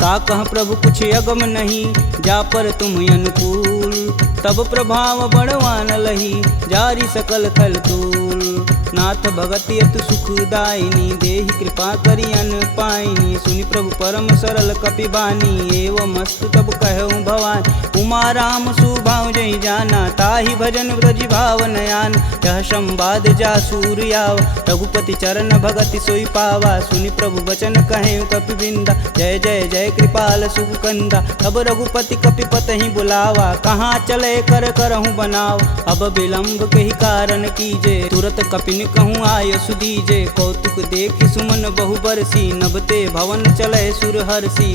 का कह प्रभु कुछ अगम नहीं, जा पर तुम अनुकूल। तब प्रभाव बड़वान लही, जारी सकल खल तूल। नाथ भगति अतु सुखदायिनी, देहि कृपा करि अन पाइनी। सुनि प्रभु परम सरल कपि बानी, एवं मस्तु तब कहूँ भवानी। उमा राम सुभाव जहि जाना, ताहि भजन ब्रज भाव नयान। यह संवाद जासूर आवा, रघुपति चरण भगति सोई पावा। सुनि प्रभु बचन कहें कपि बिंदा, जय जय जय कृपाल सुख कंदा। तब रघुपति कपि पतहि बुलावा, कहाँ चले कर करहूँ बनाव। अब विलंब के ही कारण कीजे, तुरत कपिन कहूँ आय सुदीजे। कौतुक देखि सुमन बहु बरसी, नभते भवन चले सुर हरसी।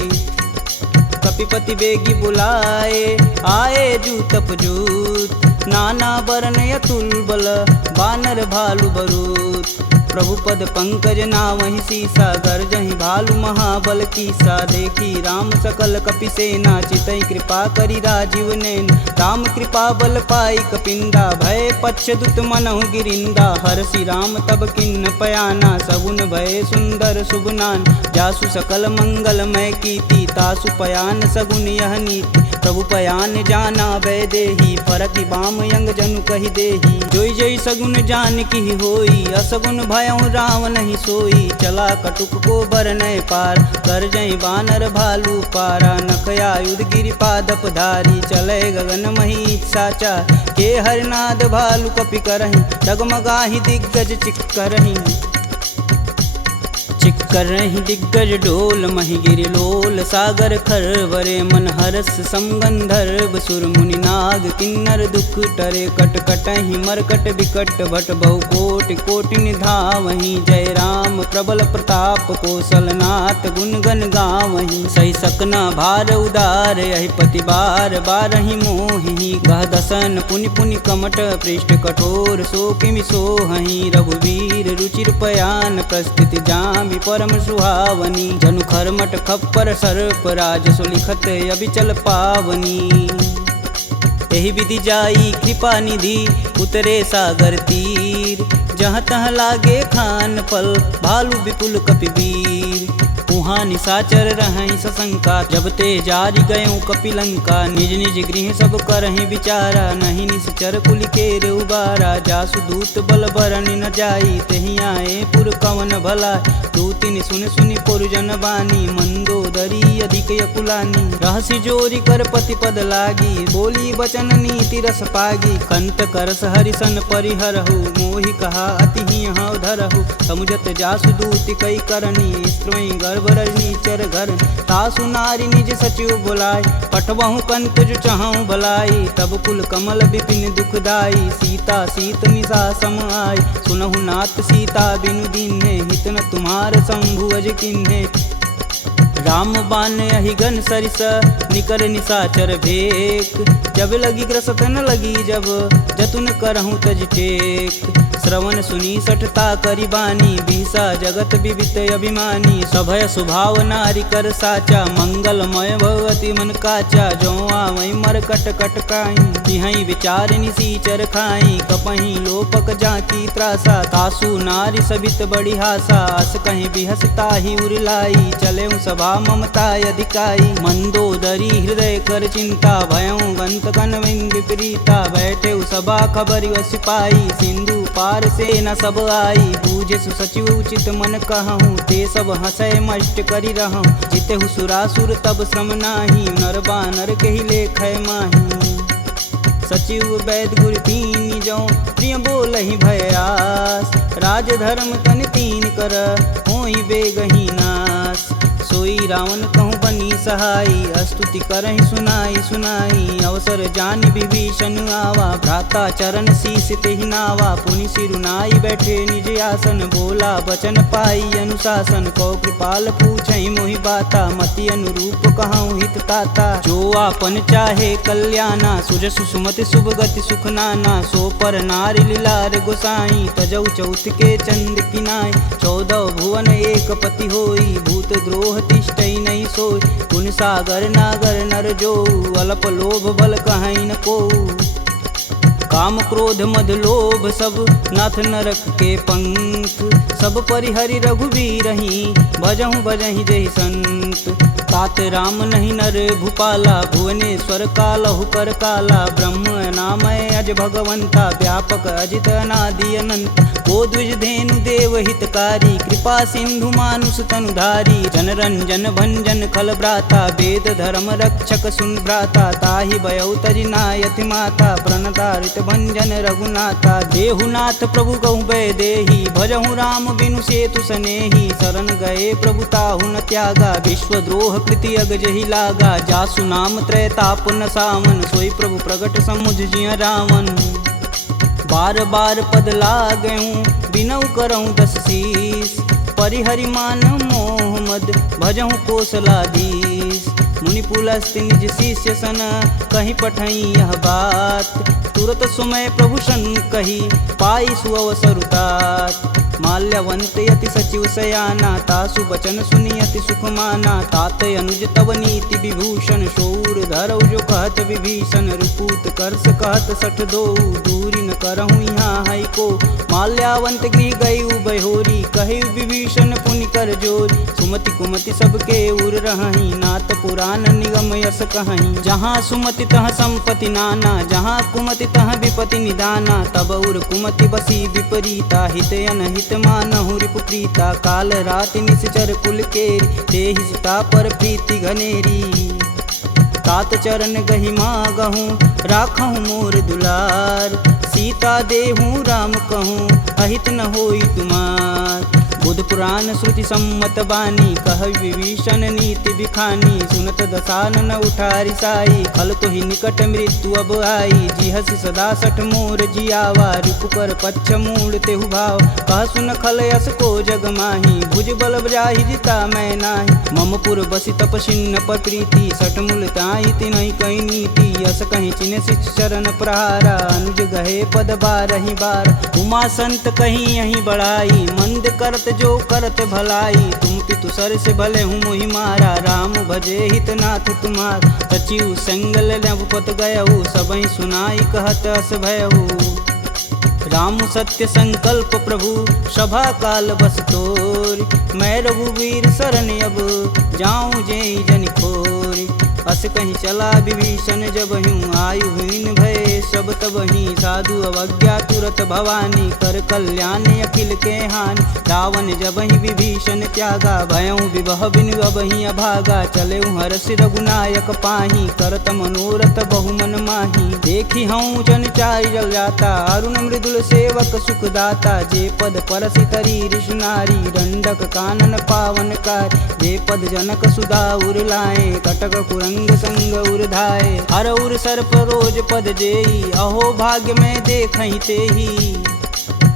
कपिपति बेगी बुलाए, आए जूतप जूत। नाना बरन अतुल बल, बानर भालु बरूत। प्रभु पद पंकज नावहि सीसा, गर्जहि भालु महाबल कीसा। देखी राम सकल कपि सेना, चितई कृपा करि राजीव नैन। राम कृपा बल पाई कपिंदा, भय पच्छ दुत मनहु गिरिंदा। हरसि राम तब किन्न पयाना, सगुन भय सुंदर शुभ नान। जासु सकल मंगलमय कीर्ति, तासु पयान सगुन यह नीति। प्रभु पयान जाना भय देही, फरकि बाम यंग जनु कहि देही। जोई जोई सगुन जान की होई, असगुन भयउ रावण ही सोई। चला कटुक को बरनय पार, कर जय बानर भालू पारा। नखया युध गिरि पादप धारी, चले गगन मही साचा। के हरनाद भालू कपि करहि, डगमगाहि दिग्गज चिक्करहि। चिक्करहि दिग्गज डोल, महि गिरि लोल सागर खरवरे। मन हरस समगंधर्व सुर मुनि नाग, किन्नर दुख टरे। कट कटहि मरकट बिकट, भट बहु कोट कोटि कोटि निधावहीं। जय राम प्रबल प्रताप कौशलनाथ गुण गण गावहीं। सही सकना भार उदार यही पति बार बारहि मोहि। गह दसन पुनि पुनि कमट पृष्ठ कठोर सो किमि सोहहीं। रघुवीर रुचिर पयान प्रस्थिति जामि परम सुहावनी। जनु खरमट खप्पर सर्प राज सुलिखत अबिचल पावनी। यही विधि जाई कृपा निधि उतरे सागर तीर। जहाँ तहाँ लागे खान पल भालू विपुल कपिवीर। उहाँ निशाचर रहें सशंका जब ते जारि गयों कपिलंका। निज निज गृह सब करहीं विचारा नहीं निश्चर कुल केर उबारा। जासु दूत बल बरन न जाई तेहि आए पुर कवन भला। दूतिन सुन सुनि पुरजन बानी मंदोदरी अधिक यकुलानी। रहसि जोरी कर पति पद लागी बोली बचन नीति रस पागी। कंत करस हरिसन परिहरहु मोहि कहा अति हौ धरहु। समुझत जासु दूति कई करनी स्त्रोई गर्भ रजनी चर घर। तासु नारी निज सचिव बुलाय पठवहु कंत जो चहु भलाई। तब कुल कमल विपिन दुखदाई सीता सीत निशा सम आय। सुनहु नाथ सीता बिनु दीन्हे हित न तुम्हार शंभु अज किन्हे। राम बान अहिगन सरिस निकर निशाचर भेक। जब लगी ग्रसत न लगी जब जतुन करहूँ तज टेक। श्रवण सुनी सठता करी बानी बिहसा जगत विवित अभिमानी। सभय स्वभाव नारी कर साचा मंगलमय भगवती मन काचा। जो आवै मर कट कट काई जिहई विचार निसीचर खाई। कपही लोपक जाकी त्रासा तासु नारी सबित बड़ी हासा। अस कहीं बिहसता ही उरलाई चले सभा ममता अधिकाई। मंदोदरी हृदय कर चिंता भयं गंत कन विपरीता। बैठे सभा खबर सिपाही सिंधु पार से न सब आई। बूझे सुसचिव उचित मन कहूँ ते सब हंसय मष्ट करी रहूँ। जिते सुरासुर तब श्रम नाही नर बानर के ही लेख माही। सचिव वैद गुरु तीन जो प्रिय बोलहि भयास। राज धर्म तन तीन कर होई बेगही नास। सोई रावण कहूँ बनी सहाई स्तुति करहि सुनाई सुनाई। अवसर जानि विभीषण आवा भ्राता चरण शीस तेहि नावा। पुनि सिरुनाई बैठे निज आसन बोला बचन पाई अनुशासन। कौ कृपाल पूछहि मोहि बाता मति अनुरूप कहूँ हित ताता। जो आपन चाहे कल्याणा सुजसु सुमति शुभ गति सुख नाना। सो पर नारी लीलार गोसाई तजौ चौथ के चंद किनाय। 14 भुवन एक पति होई भूत द्रोह तिष्ठई नहीं सोई। गुण सागर नागर नर जो अल्प लोभ बल कहीं न को। काम क्रोध मद लोभ सब नाथ नरक के पंख। सब परिहरि रघुवीरहि भजहु भजहि जहि संत। तात राम नहीं नर भूपाला भुवनेश्वर कालहु कर काला। ब्रह्म नामय अज भगवंता व्यापक अजित अनादि अनंत। को द्विज धेनु देव हितकारी कृपा सिंधु मानुष तनुधारी। जन रंजन भंजन खल भ्राता वेद धर्म रक्षक सुन भ्राता। ताहि भयउ तजि नायति माता प्रणतारित भंजन रघुनाथा। देहुनाथ प्रभु कहु भय देहि भजहु राम बिनु सेतु सनेहि। शरण गए प्रभु ताहु न त्यागा विश्वद्रोह कृति अग जहि लागा। जासु नाम त्रैताप न सावन सोई प्रभु प्रगट समुझ जिय रावण। बार बार पद लागऊँ बिनऊ करऊँ 10 शीस। परिहरि मान मोह मद भजहु कौशलाधीश। मुनि पुलस्त्य निज शिष्य सन कहीं पठई यह बात। तुरत सुमय प्रभु सन कही पाई सुअवसरुतात। माल्यवंत यति सचिव सयाना तासु बचन सुनि अति सुख माना। तात अनुज तव नीति विभूषण शौर धरऊ जो कहत विभीषण। रुपूत करस कहत सठ दो दूरी न करहूँ यहाँ है को। माल्यावंत गृह गई बहोरी कही विभीषण पुनि कर जोरी। सुमति कुमति सबके उर रही नाथ पुराण निगम यस कहीं। जहाँ सुमति तह संपत्ति नाना जहाँ कुमति तह विपति निदाना। तब उर कुमति बसी विपरीता हित अनहित मानहु रिपुप्रीता। काल राति निश्चर कुल केरी तेहि सुता पर प्रीति घनेरी। तात चरण गहि मागहूँ राखहूँ मोर दुलार। सीता देहूँ राम कहूँ अहित न होई तुमार। बुध पुराण श्रुति सम्मत बानी, कह विभीषण नीति बिखानी। सुनत दसानन उठारी साई, खल तो ही निकट मृत्यु अब आई। जी हसी सदा सठ मोर जियावा, रिपु कर पच्छ मूड तेहु भाव। कह सुन खल यस को जग माही, भुज बल जाहि जिता मैं नाही। मम पुर बसी तपसिन्न पर प्रीति, सठ मूल ताहि तिनहि कही नीति। यस कहीं चिन्ह शिष चरण प्रहारा, अनुज गहे पद बारहि बार। उमा संत कहीं यही बढ़ाई, मंद करत जो करत भलाई। तुम पितु सर से भले हूँ मोहि मारा, राम भजे हित नाथ तुम्हार। सचिव संगल नवपत गयहु, सबहि सुनाई कहत अस भयहु। राम सत्य संकल्प प्रभु, सभा काल बस तोरि। मैं रघुवीर शरण अब, जाऊं जेहि जनि खोरि। अस कहीं चला विभीषण जब हूँ, आयुहीन भय सब तबहि। साधु अवज्ञा तुरत भवानी, कर कल्याण अखिल के हानि। रावण जबहि विभीषण त्यागा, भयउ विभह बिनु अबहि अभागा। चलेउ हरष रघुनायक पाही, करत मनोरथ बहुमन माही। देखी हूँ जन चारि जल जाता, अरुण मृदुल सेवक सुखदाता। जे पद परसि तरी ऋषि नारी, दंडक कानन पावन कार। जे पद जनक सुधा उर लाए, कटक कुरंग संग उर्धाए। हर उर सर्प रोज पद जेई, अहो भाग्य में देखहि तेहि।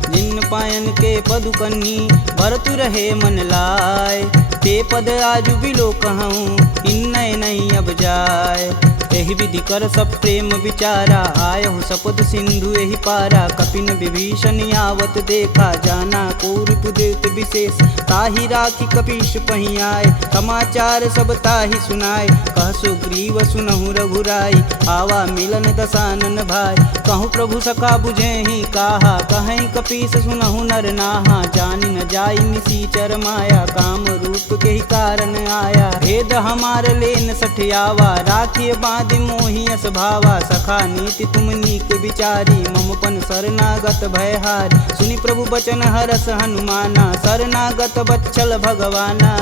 जिन पायन के पदु कन्ही, भरतु रहे मन लाय। ते पद आजु बिलो कहूँ, इन्नय नहीं अब जाय। एहि विधि कर सब प्रेम विचारा, आयहु सपद सिंधु एहि पारा। कपिन विभीषण आवत देखा, जाना कौरव देत विशेष। ताहि राखी कपीश पहि आए, समाचार सब ताहि सुनाए। कह सुग्रीव सुनहु रघुराई, आवा मिलन दसानन भाई। कहूँ प्रभु सखा बुझेहि काहा, कहीं कपीस सुनहु नर नाहा। जानि न जाई निसीचर माया, काम रूप के ही कारण आया। भेद हमार लेन सठियावा, राखिए बांधि मोहि यस भावा। सखा नीति तुम नीक विचारी, ममपन शरणागत भयहारी। सुनि प्रभु बचन हरस हनुमाना, शरणागत बच्चल भगवाना।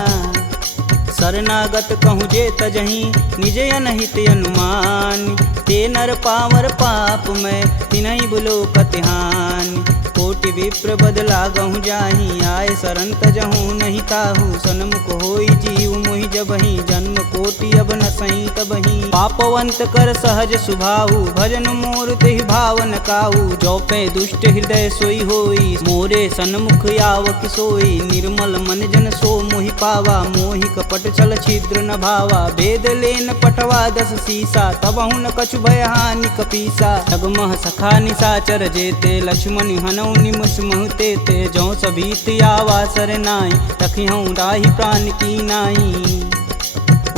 शरणागत कहूँ जे तजहि, निज अनहित अनुमान। ते नर पावर पाप में, तिन्हि बुलोकत हानि। कोटि विप्र बदला गहूँ जाहि, आए शरण तजहूँ नहीं ताहू। सन्मुख होई जीव मोहि जबहि, जन्म कोटि अब न सही तबहि। पापवंत कर सहज सुभाऊ, भजन मोर तेहि भावन काऊ। जो पे दुष्ट हृदय सोई होई, मोरे सन्मुख आव किसोई। निर्मल मन जन सो मोहि पावा, मोहि कपट छल छिद्र न भावा। भेद लेन पटवा दस सीसा, तबहु न कछु भय हानि कपीसा। जगमह सखा निशाचर जेते, लक्ष्मण हनौ निमस महते ते। जौ सभीत आवा सरनाई, रखिहऊँ राहि प्राण की नाई।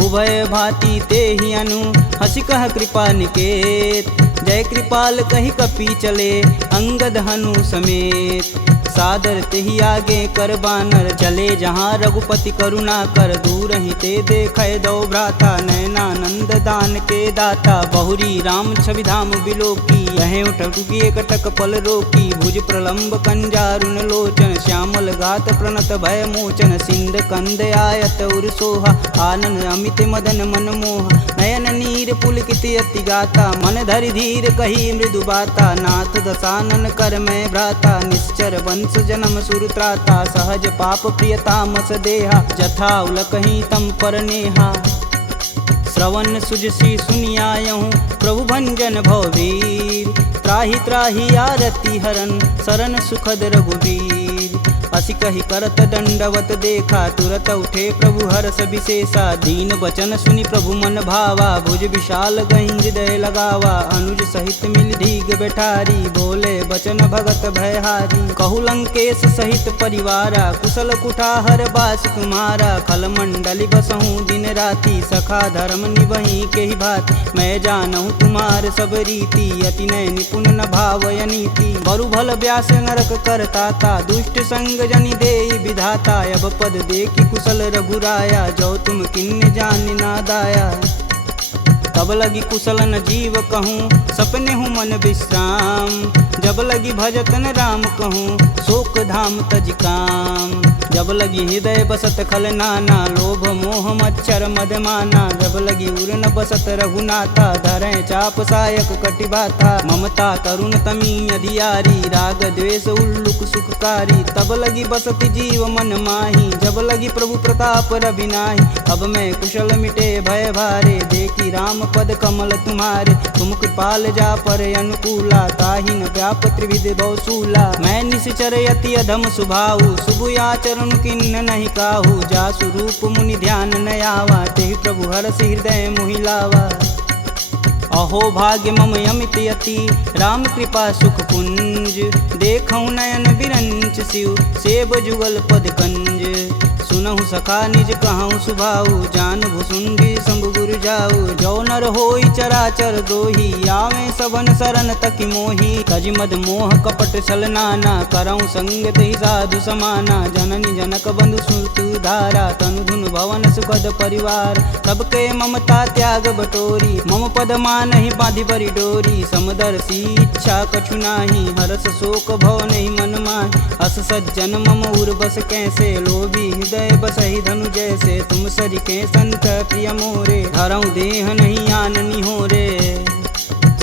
उभय भांति तेहि अनु, हसि कह कृपा निकेत। जय कृपाल कहि कपि चले, अंगद हनु समेत। सादर तेहि आगे कर बानर, चले जहाँ रघुपति करुणा कर। दूर ही ते देखै दो भ्राता, नयनानंद दान के दाता। बहुरी राम छवि धाम बिलोकी, यहें उठुकी एकटक पल रोकी। भुज प्रलंब कंजारुन लोचन, श्यामल गात प्रणत भय मोचन। सिंध कंद आयत उर सोहा, आनन अमित मदन मन मोह। नयन नीर पुलकित अति गाता, मन धरि धीर कही मृदु बाता। नाथ दसानन कर मैं भ्राता, निश्चर वंश जन्म सुर त्राता। सहज पाप प्रियतामस देहा, जथा उलकहि तम पर नेहा। श्रवण सुजसी सुनियायहूँ, प्रभु भंजन भववीर। त्राहि त्राहि आरती हरन, शरण सुखद रघुवीर। असी कही करत दंडवत देखा, तुरत उठे प्रभु हरष विशेषा। दीन बचन सुनि प्रभु मन भावा, भुज विशाल गहि हृदय लगावा। अनुज सहित मिल धीग बैठारी, बोले बचन भगत भयहारी। कहु लंकेश सहित परिवारा, कुशल कुठाहर बास तुम्हारा। खल मंडली बसहूँ दिन राति, सखा धर्म निबहि के ही भात। मैं जानहूँ तुम्हार सब रीति, अति नय निपुण न भावय नीति। बरु भल व्यास नरक करताता, दुष्ट संग जनि देई विधाता। अब पद देखी कुशल रघुराया, जो तुम किन्न जान ना दाया। तब लगी कुशल न जीव कहूँ, सपने हूँ मन विश्राम। जब लगी भजतन राम कहूँ, शोक धाम तज काम। जब लगी हृदय बसत खल नाना, लोभ मोह मच्छर मदमाना। जब लगी उर न बसत रघुनाथा, धरें चाप सायक कटिबाथा। ममता करुण तमी अधियारी, राग द्वेष उल्लुक सुखकारी। तब लगी बसत जीव मन माही, जब लगी प्रभु प्रताप रविनाही। अब मैं कुशल मिटे भय भारे, देखी राम पद कमल तुम्हारे। तुम कृपाल जा पर अनुकूला, ताहि न व्याप त्रिविध बहुसूला। मैं निश्चर यति अधम सुभाऊ, शुभ आचरण किन्न नहीं काहू। जासु रूप मुनि ध्यान न आवा, तेहि प्रभु हरष हृदय मोहि लावा। अहो भाग्य मम यमित यति, राम कृपा सुख पुंज। देखऊँ नयन बिरंच शिव, सेब जुगल पद कंज। सुनहु सखा निज कहूँ सुभाऊ, जान भुसुंडी शंभु गुरु जाऊ। जो नर होई चराचर द्रोही, आवे सबन शरण तकि मोही। तज मद मोह कपट छल नाना, करऊँ संगत ही साधु समाना। जननी जनक बंधु सुत धारा, तनु धुन भवन सुखद परिवार। सबके ममता त्याग बटोरी, मम पद मानहि बांधि बरी डोरी। समदर्शी इच्छा कछु नाही, हरस शोक भव नहीं मन माहि। अस सज्जन मम उर बस कैसे, लोभी हृदय बसहि धनु जैसे। तुम सरिके संत प्रिय मोरे, धरऊँ देह नहीं आननी हो रे।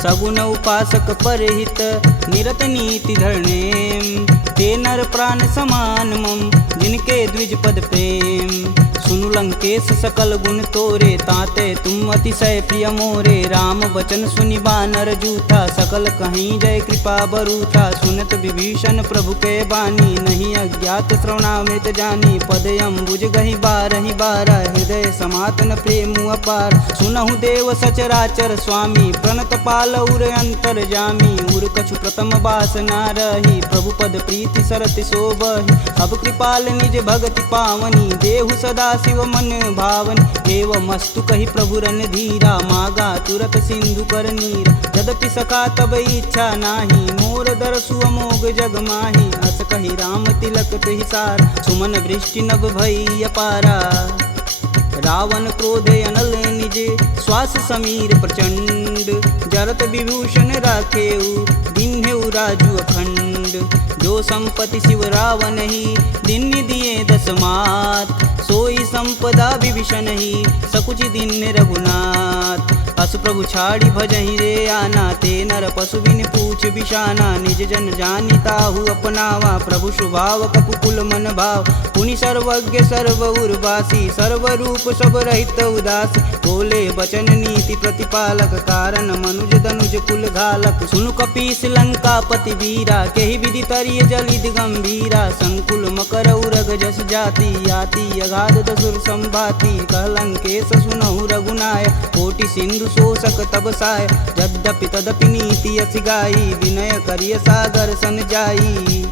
सगुन उपासक परहित, निरत नीति धरणेम। ते नर प्राण समान मम, जिनके द्विज पद प्रेम। सुनु लंकेश सकल गुण तोरे, ताते तुम अतिशय प्रिय मोरे। राम बचन सुनि बानर जूथा, सकल कहीं जय कृपा बरूथा। सुनत विभीषण प्रभु के बानी, नहीं अज्ञात श्रवणामृत जानी। पद अम्बुज गहि बारहि बारा, हृदय समातन प्रेम अपार। सुनहु देव सचराचर स्वामी, प्रणत पाल उर अंतर जामी। उर कछु प्रथम बास ना रही, प्रभु पद प्रीति सरति शोभहि। अब कृपाल निज भगति पावनी, देहु सदा शिव मन भावनी। एवं मस्तु कही प्रभु रन धीरा, मागा तुरत सिंधु कर नीर। यद्यपि सका तब इच्छा नाही, मोर दरसु अमोघ जग माही। अस कही राम तिलक तुहिसार, सुमन वृष्टि नभ भई अपारा। रावण क्रोध अनल निज, श्वास समीर प्रचंड। जरत विभूषण राखेऊ, दिन्हेऊ राजु अखंड। जो संपत्ति शिव रावण ही, दिन्नि दिए दस मात। सोई संपदा विभीषण ही, सकुचि दिन्ने रघुनाथ। अस प्रभु छाड़ी भजहि रे आना, ते नर पशु बिन पूछ बिशाना। निज जन जानि ताहु अपनावा, प्रभु स्वभाव कपुकुल मन भाव। पुनि सर्वज्ञ सर्व उर्वासी, सर्व रूप सब रहित उदासी। बोले बचन नीति प्रतिपालक, कारण मनुज धनुज कुल घालक। सुनु कपीस लंकापति वीरा, केहि विधि तरिय जलिद गंभीरा। संकुल मकर उरग जस जाति, याति अगाध दसुर संभाति। कह लंकेश सुनहु रघुनाय, कोटि सिंधु शोषक तब साय। यद्यपि तदपि नीति अति गाई, विनय करिय सागर सन जाई।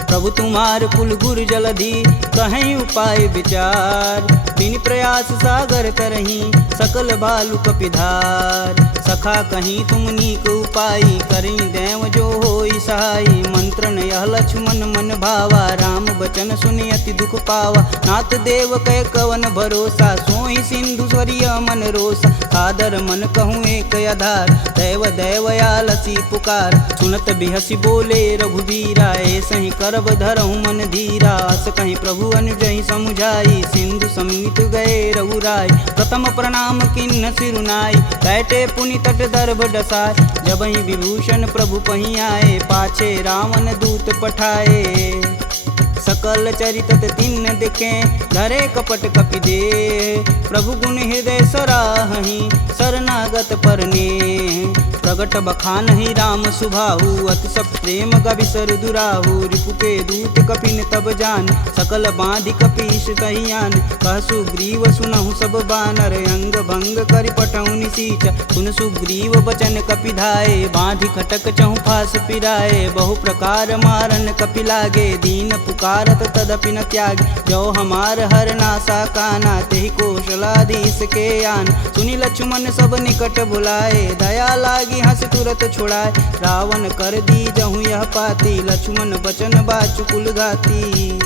प्रभु तुम्हार कुल गुर जलधि, कहीं उपाय विचार। बिन प्रयास सागर तरही, सकल भालु कपिधार। सखा कहीं तुम नीक उपाय, करी देव जो होई सहाई। मंत्रन यह लक्ष्मण मन भावा, राम बचन सुनि अति दुख पावा। नाथ देव कै कवन भरोसा, सोई सिंधु स्वरिय मन रोसा। आदर मन कहूँ एक आधार, दैव दैवयालसी पुकार। सुनत बिहसी बोले रघुबीरा, ऐसे ही करब धरहु मन धीरा। अस कहीं प्रभु अनुजहि समुझाई, सिंधु समीत गए रघुराय। प्रथम प्रणाम किन्न सिरुनाई, बैठे पुनि तट दर्भ डसाय। जबहि विभूषण प्रभु पहीं आए, पाछे रावण दूत पठाए। सकल चरित तिन्न दिखे, धरे कपट कपि दे। प्रभु गुण हृदय सराहहि, शरणागत परने। प्रगट बखानहि राम सुभाहु, अति सब प्रेम गविसर दुराहु। रिपु के दूत कपिन तब जान, सकल बांधि कपीश कहियान। कह सुग्रीव सुनहु सब बानर, अंग भंग करि पटौनि निसीच। सुन सुग्रीव बचन कपि धाये, बांधि खटक चहु फास पिराए। बहु प्रकार मारन कपि लागे, दीन पुकारत तदपि न त्यागे। जो हमार हर नासा काना, तेहि कौशलाधीश के आन। सुनि लक्ष्मण सब निकट बुलाए, दया लागी हंस तुरत छुड़ाए। रावण कर दी जहूँ यह पाती, लक्ष्मण बचन बाचु कुल घाती।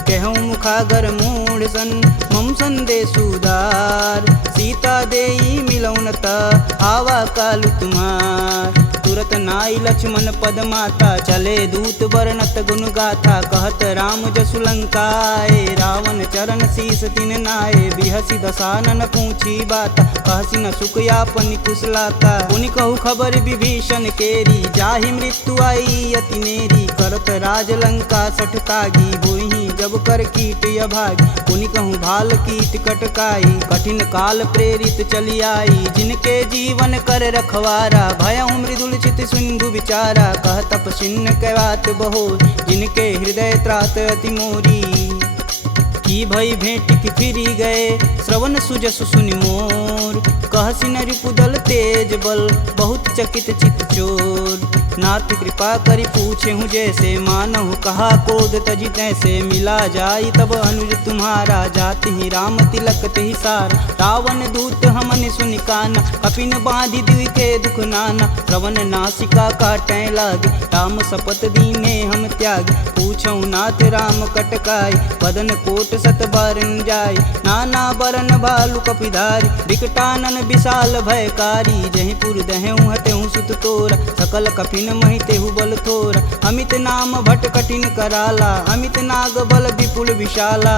कहूँ मुखागर मूढ़ सन, मम संदेश उदार। सीता देई मिलौन त, आवा कालु तुम्हार। तुरत नाई लक्ष्मण पद माता, चले दूत वर्णत गुण गाथा, कहत राम जसु लंकाए, रावण चरण शीस तिन नाये, बिहसी दसानन पूछी बात, कहसी न सुख यापन कुशलाता, पुनि कहु खबर विभीषण केरी, जाहि मृत्यु आई अति नेरी, करत राज लंका सठ तागी, होहि जब कर कीट अभागी, पुनि कहूँ भाल कीट कटकाई, कठिन काल प्रेरित चली आई, जिनके जीवन कर रखवारा, भयउ मृदुल चित सिंधु विचारा, कह तपसिन्न कहवात बहो, जिनके हृदय त्रात अति मोरी, की भई भेंट की फिरी गए, श्रवण सुजस सुनि मोर, कहसी न रिपुदल तेज बल, बहुत चकित चित चोर, नाथ कृपा करि पूछे हूँ जैसे, मानहु कहा क्रोध तजि तैसे, मिला जाई तब अनुज तुम्हारा, जाति ही राम तिलक तेहि सार, रावण दूत हमन सुनि काना, कपिन बांधि दिव्य के दुख नाना, श्रवण नासिका काटै लागे, राम शपथ दीने हम त्याग, पूछऊ नाथ राम कटकाई, बदन कोट सत बारन जाय, नाना बरन भालु कपिधारी, विकटानन विशाल भयकारी, जहि पुर दहु हतेहु सुत तोरा, सकल कपिन महि तेहु बल थोरा, अमित नाम भट कठिन कराला, अमित नाग बल विपुल विशाला,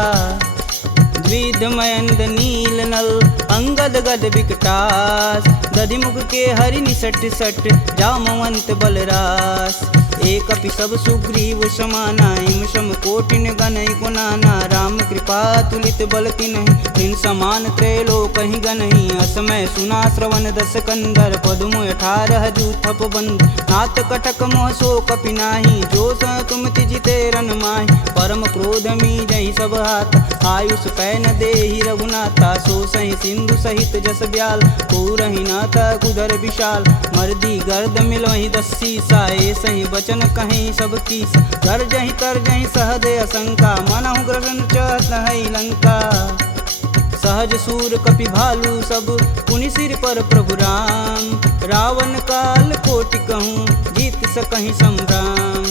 द्विध मयंद नील नल, अंगद गद विकटास, दधिमुख के हरि निसट सट, जामवंत बलरास, एक अपि सब सुग्रीव समाना, इम सम कोटिन गनहि गुनाना, राम कृपा तुलित बल तिन्हि, तिन समान त्रैलोक ही गनहि, असमय सुना श्रवण दस कंदर, पदुम 18 जूथप बंद, नाथ कटक मोह सो कपि नाही, जो स तुम तिजिते रन माहि, परम क्रोध मी जहि सब हाथ, आयुष पै न देहि रघुनाथा, सो सहि सिंधु सहित जस ब्याल, पूरहि नाथ कुधर विशाल, मर्दी गर्द मिलहि 10 सीसा, सही बचन कहीं सब कीस, गर्जहि तरजहि सहदे असंका, मनहु ग्रसन चहत है लंका, सहज सूर कपि भालू सब, पुनि सिर पर प्रभु राम, रावण काल कोटि कहूँ जीत सकहि संग्राम,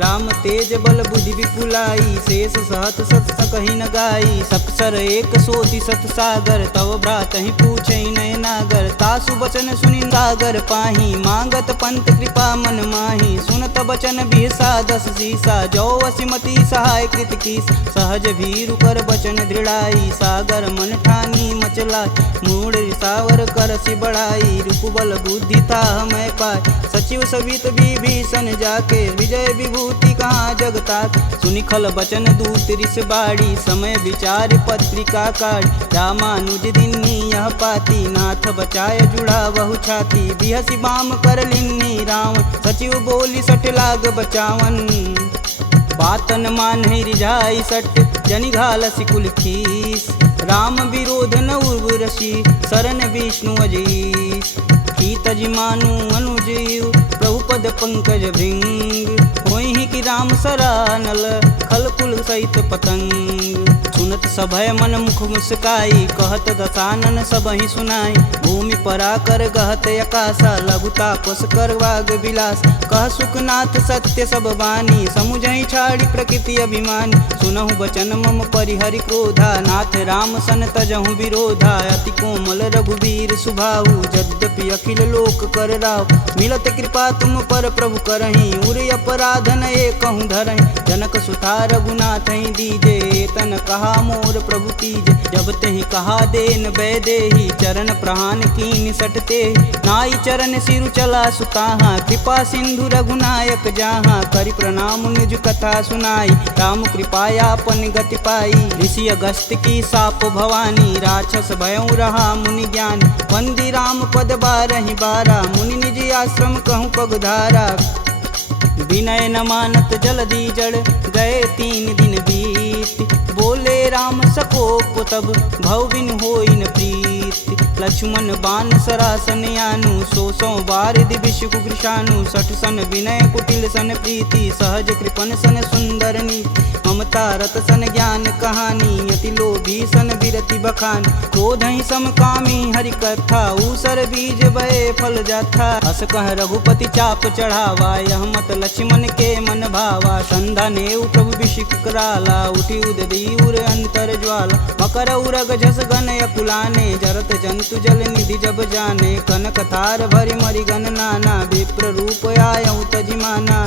राम तेज बल बुद्धि विपुलाई, शेष सहत सत सकहि न गाई, सपसर एक सोति सत सागर, तव भ्रातहि पूछहि नय नागर, तासु बचन सुनि सागर पाही, मांगत पंत कृपा मन माही, सुनत बचन बिहसा 10 सीसा, जो वसिमति सहाय कृत कीस, सहज भीरु कर बचन दृढ़ाई, सागर मन ठानी मचला, मूढ़ रिसावर करसि बढ़ाई, रूप बल बुद्धि था मैं पाय, सचिव सवित विभीषण जाके, विजय विभूति कहाँ जगता, सुनि खल बचन दूत रिस बाड़ी, समय विचार पत्रिका काढ़, रामानुज दिन्नी यह पाती, नाथ बचाय जुड़ा बहु छाती, बिहसी बाम कर लिन्नी रावण, सचिव बोली सठ लाग बचावन, बातन मान रिझाई सट, जनि घालसि कुल खीस, राम विरोध न उर्वरसी, शरण विष्णु अजीस, की तज मानु अनुजीव, प्रभु पद पंकज भृंग, होहि कि राम सरानल, खल कुल सहित पतंग, सुनत सभय मन मुख मुस्काई, कहत दसानन सबहि सुनाई, भूमि परा कर गहत अकाशा, लघु तापस कर वाग विलास, कह सुखनाथ सत्य सब बानी, समुझहि छाड़ी प्रकृति अभिमानी, सुनहु बचन मम परिहरि क्रोधा, नाथ राम सन तजहु विरोधा, अति कोमल रघुवीर सुभाऊ, यद्यपि अखिल लोक कर राव, मिलत कृपा तुम पर प्रभु करहि, उर अपराधन एकहु धरहि, जनक सुता रघुनाथ दीजे, तन कहा मोर प्रभु कीजे, जब तेहि कहा देन बैदेही, चरण प्रहान कीन सटते, नाई चरण सिरु चला सुताहा, कृपा सिंधु रघुनायक जहाँ, करि प्रणाम निज कथा सुनाई, राम कृपायापन गति पाई, ऋषि अगस्त की साप भवानी, राक्षस भयउ रहा मुनि ज्ञान, वंदी राम पद 12 बारा, मुनि निज आश्रम कहूँ पगधारा, विनय न मानत जलधि जड़, गए 3 दिन बीत, बोले राम सकोप तब, भव बिन होई न प्रीत, लक्ष्मण बान सरासन यानु, 100 बार दिविश कुकृशानु, 60 सन विनय कुटिल सन प्रीति, सहज कृपन सन सुंदर नीति, ममता रत सन ज्ञान कहानी, यति लोभी सन विरति अति बखान। क्रोध ही समकामी हरि कथा, ऊसर बीज बए फल जाथा। अस कह रघुपति चाप चढ़ावा, यह मत लक्ष्मण के मन भावा। संधा नेउ प्रभु बिशिक कराला, उठी उदरी उर अंतर ज्वाला। मकर उरग झस गन अकुलाने, जरत जंतु जल निधि जब जाने। कनक थार भरि मरि गन नाना, विप्र रूप आयऊ तजिमाना।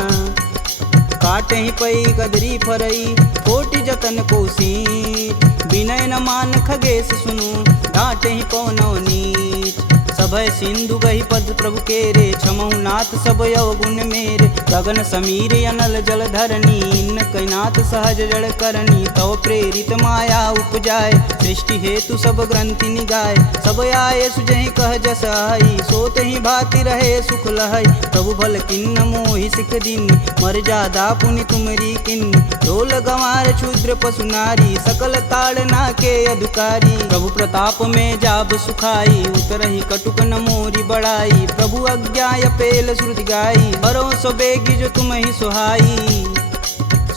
काटे ही पई गदरी फरई, कोटि जतन कोसीट। विनय न मान खगेश सुनु, डांटे ही पवनौ नीच। सभय सिंधु गही पद प्रभु केरे, छमहु नाथ सब अवगुण मेरे। गगन समीर अनल जल धरनी, इन कैनाथ सहज जड़ करनी। तव प्रेरित माया उपजाए, सृष्टि हेतु सब ग्रंथि निगाए। सब आए सुजहि कह जस आई, सोत ही भाति रहे सुख लहई। प्रभु भल किन्न मोहि सिख दीनी, मर्यादा पुनि तुमरी किन्नी। ढोल गंवार क्षुद्र पशु नारी, सकल ताड़ना के अधिकारी। प्रभु प्रताप में जाब सुखाई, उतरहि कटुक न मोरी बड़ाई। प्रभु आज्ञा पेल श्रुति गाई, बरो सो बेगी जो तुम ही सुहाई।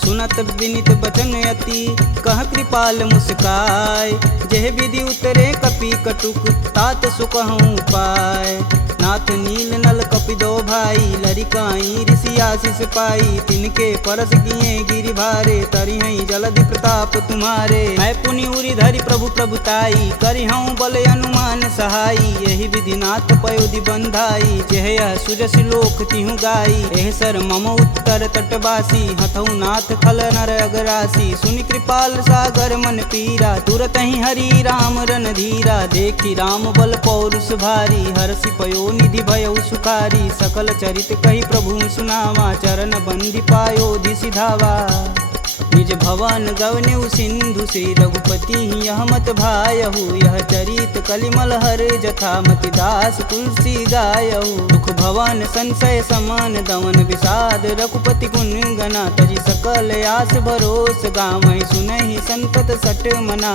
सुनत विनित बचन अति, कह कृपाल मुस्काय। जेह विधि उतरे कपि कटुक, तात सुकहूँ पाय। नाथ नील नल कपि दो भाई, लरिकाई ऋषि आशीष पाई। तिनके परस किए गिरि भारे, तरिहई जलधि प्रताप तुम्हारे। मैं पुनि उरि धरि प्रभु प्रभुताई, करिहऊँ बल अनुमान सहाई। यही विधि नाथ पयोधि बंधाई, जेह यह सुजसि लोक तिहु गाई। एह सर मम उत्तर तटवासी, हथऊ नाथ खल नर अगरासी। सुनि कृपाल सागर मन पीरा, तुरत ही हरि राम रणधीरा। देखी राम बल पौरुष भारी, हरषि पयो निधि भयउ सुखारी। सकल चरित कही प्रभु सुनावा, चरण बंदी पायोधि सिधावा। निज भवन गवनेउ सिंधु, श्री रघुपति यह मत भायहु। यह चरित कलिमल हर जथा, मति दास तुलसी गायहु। दुख भवन संशय समान दमन, विषाद रघुपति गुण गना। तजि सकल आस भरोस, गावहि सुनहि संतत सट मना।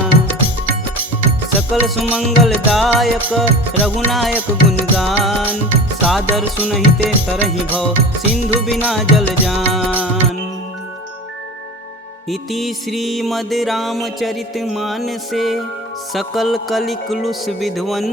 सकल सुमंगल दायक रघुनायक गुणगान, सादर सुनहि ते तरहि भव, सिंधु बिना जल जान। इति श्रीमद् रामचरित मानसे, सकल कलि कुलुष विध्वंस।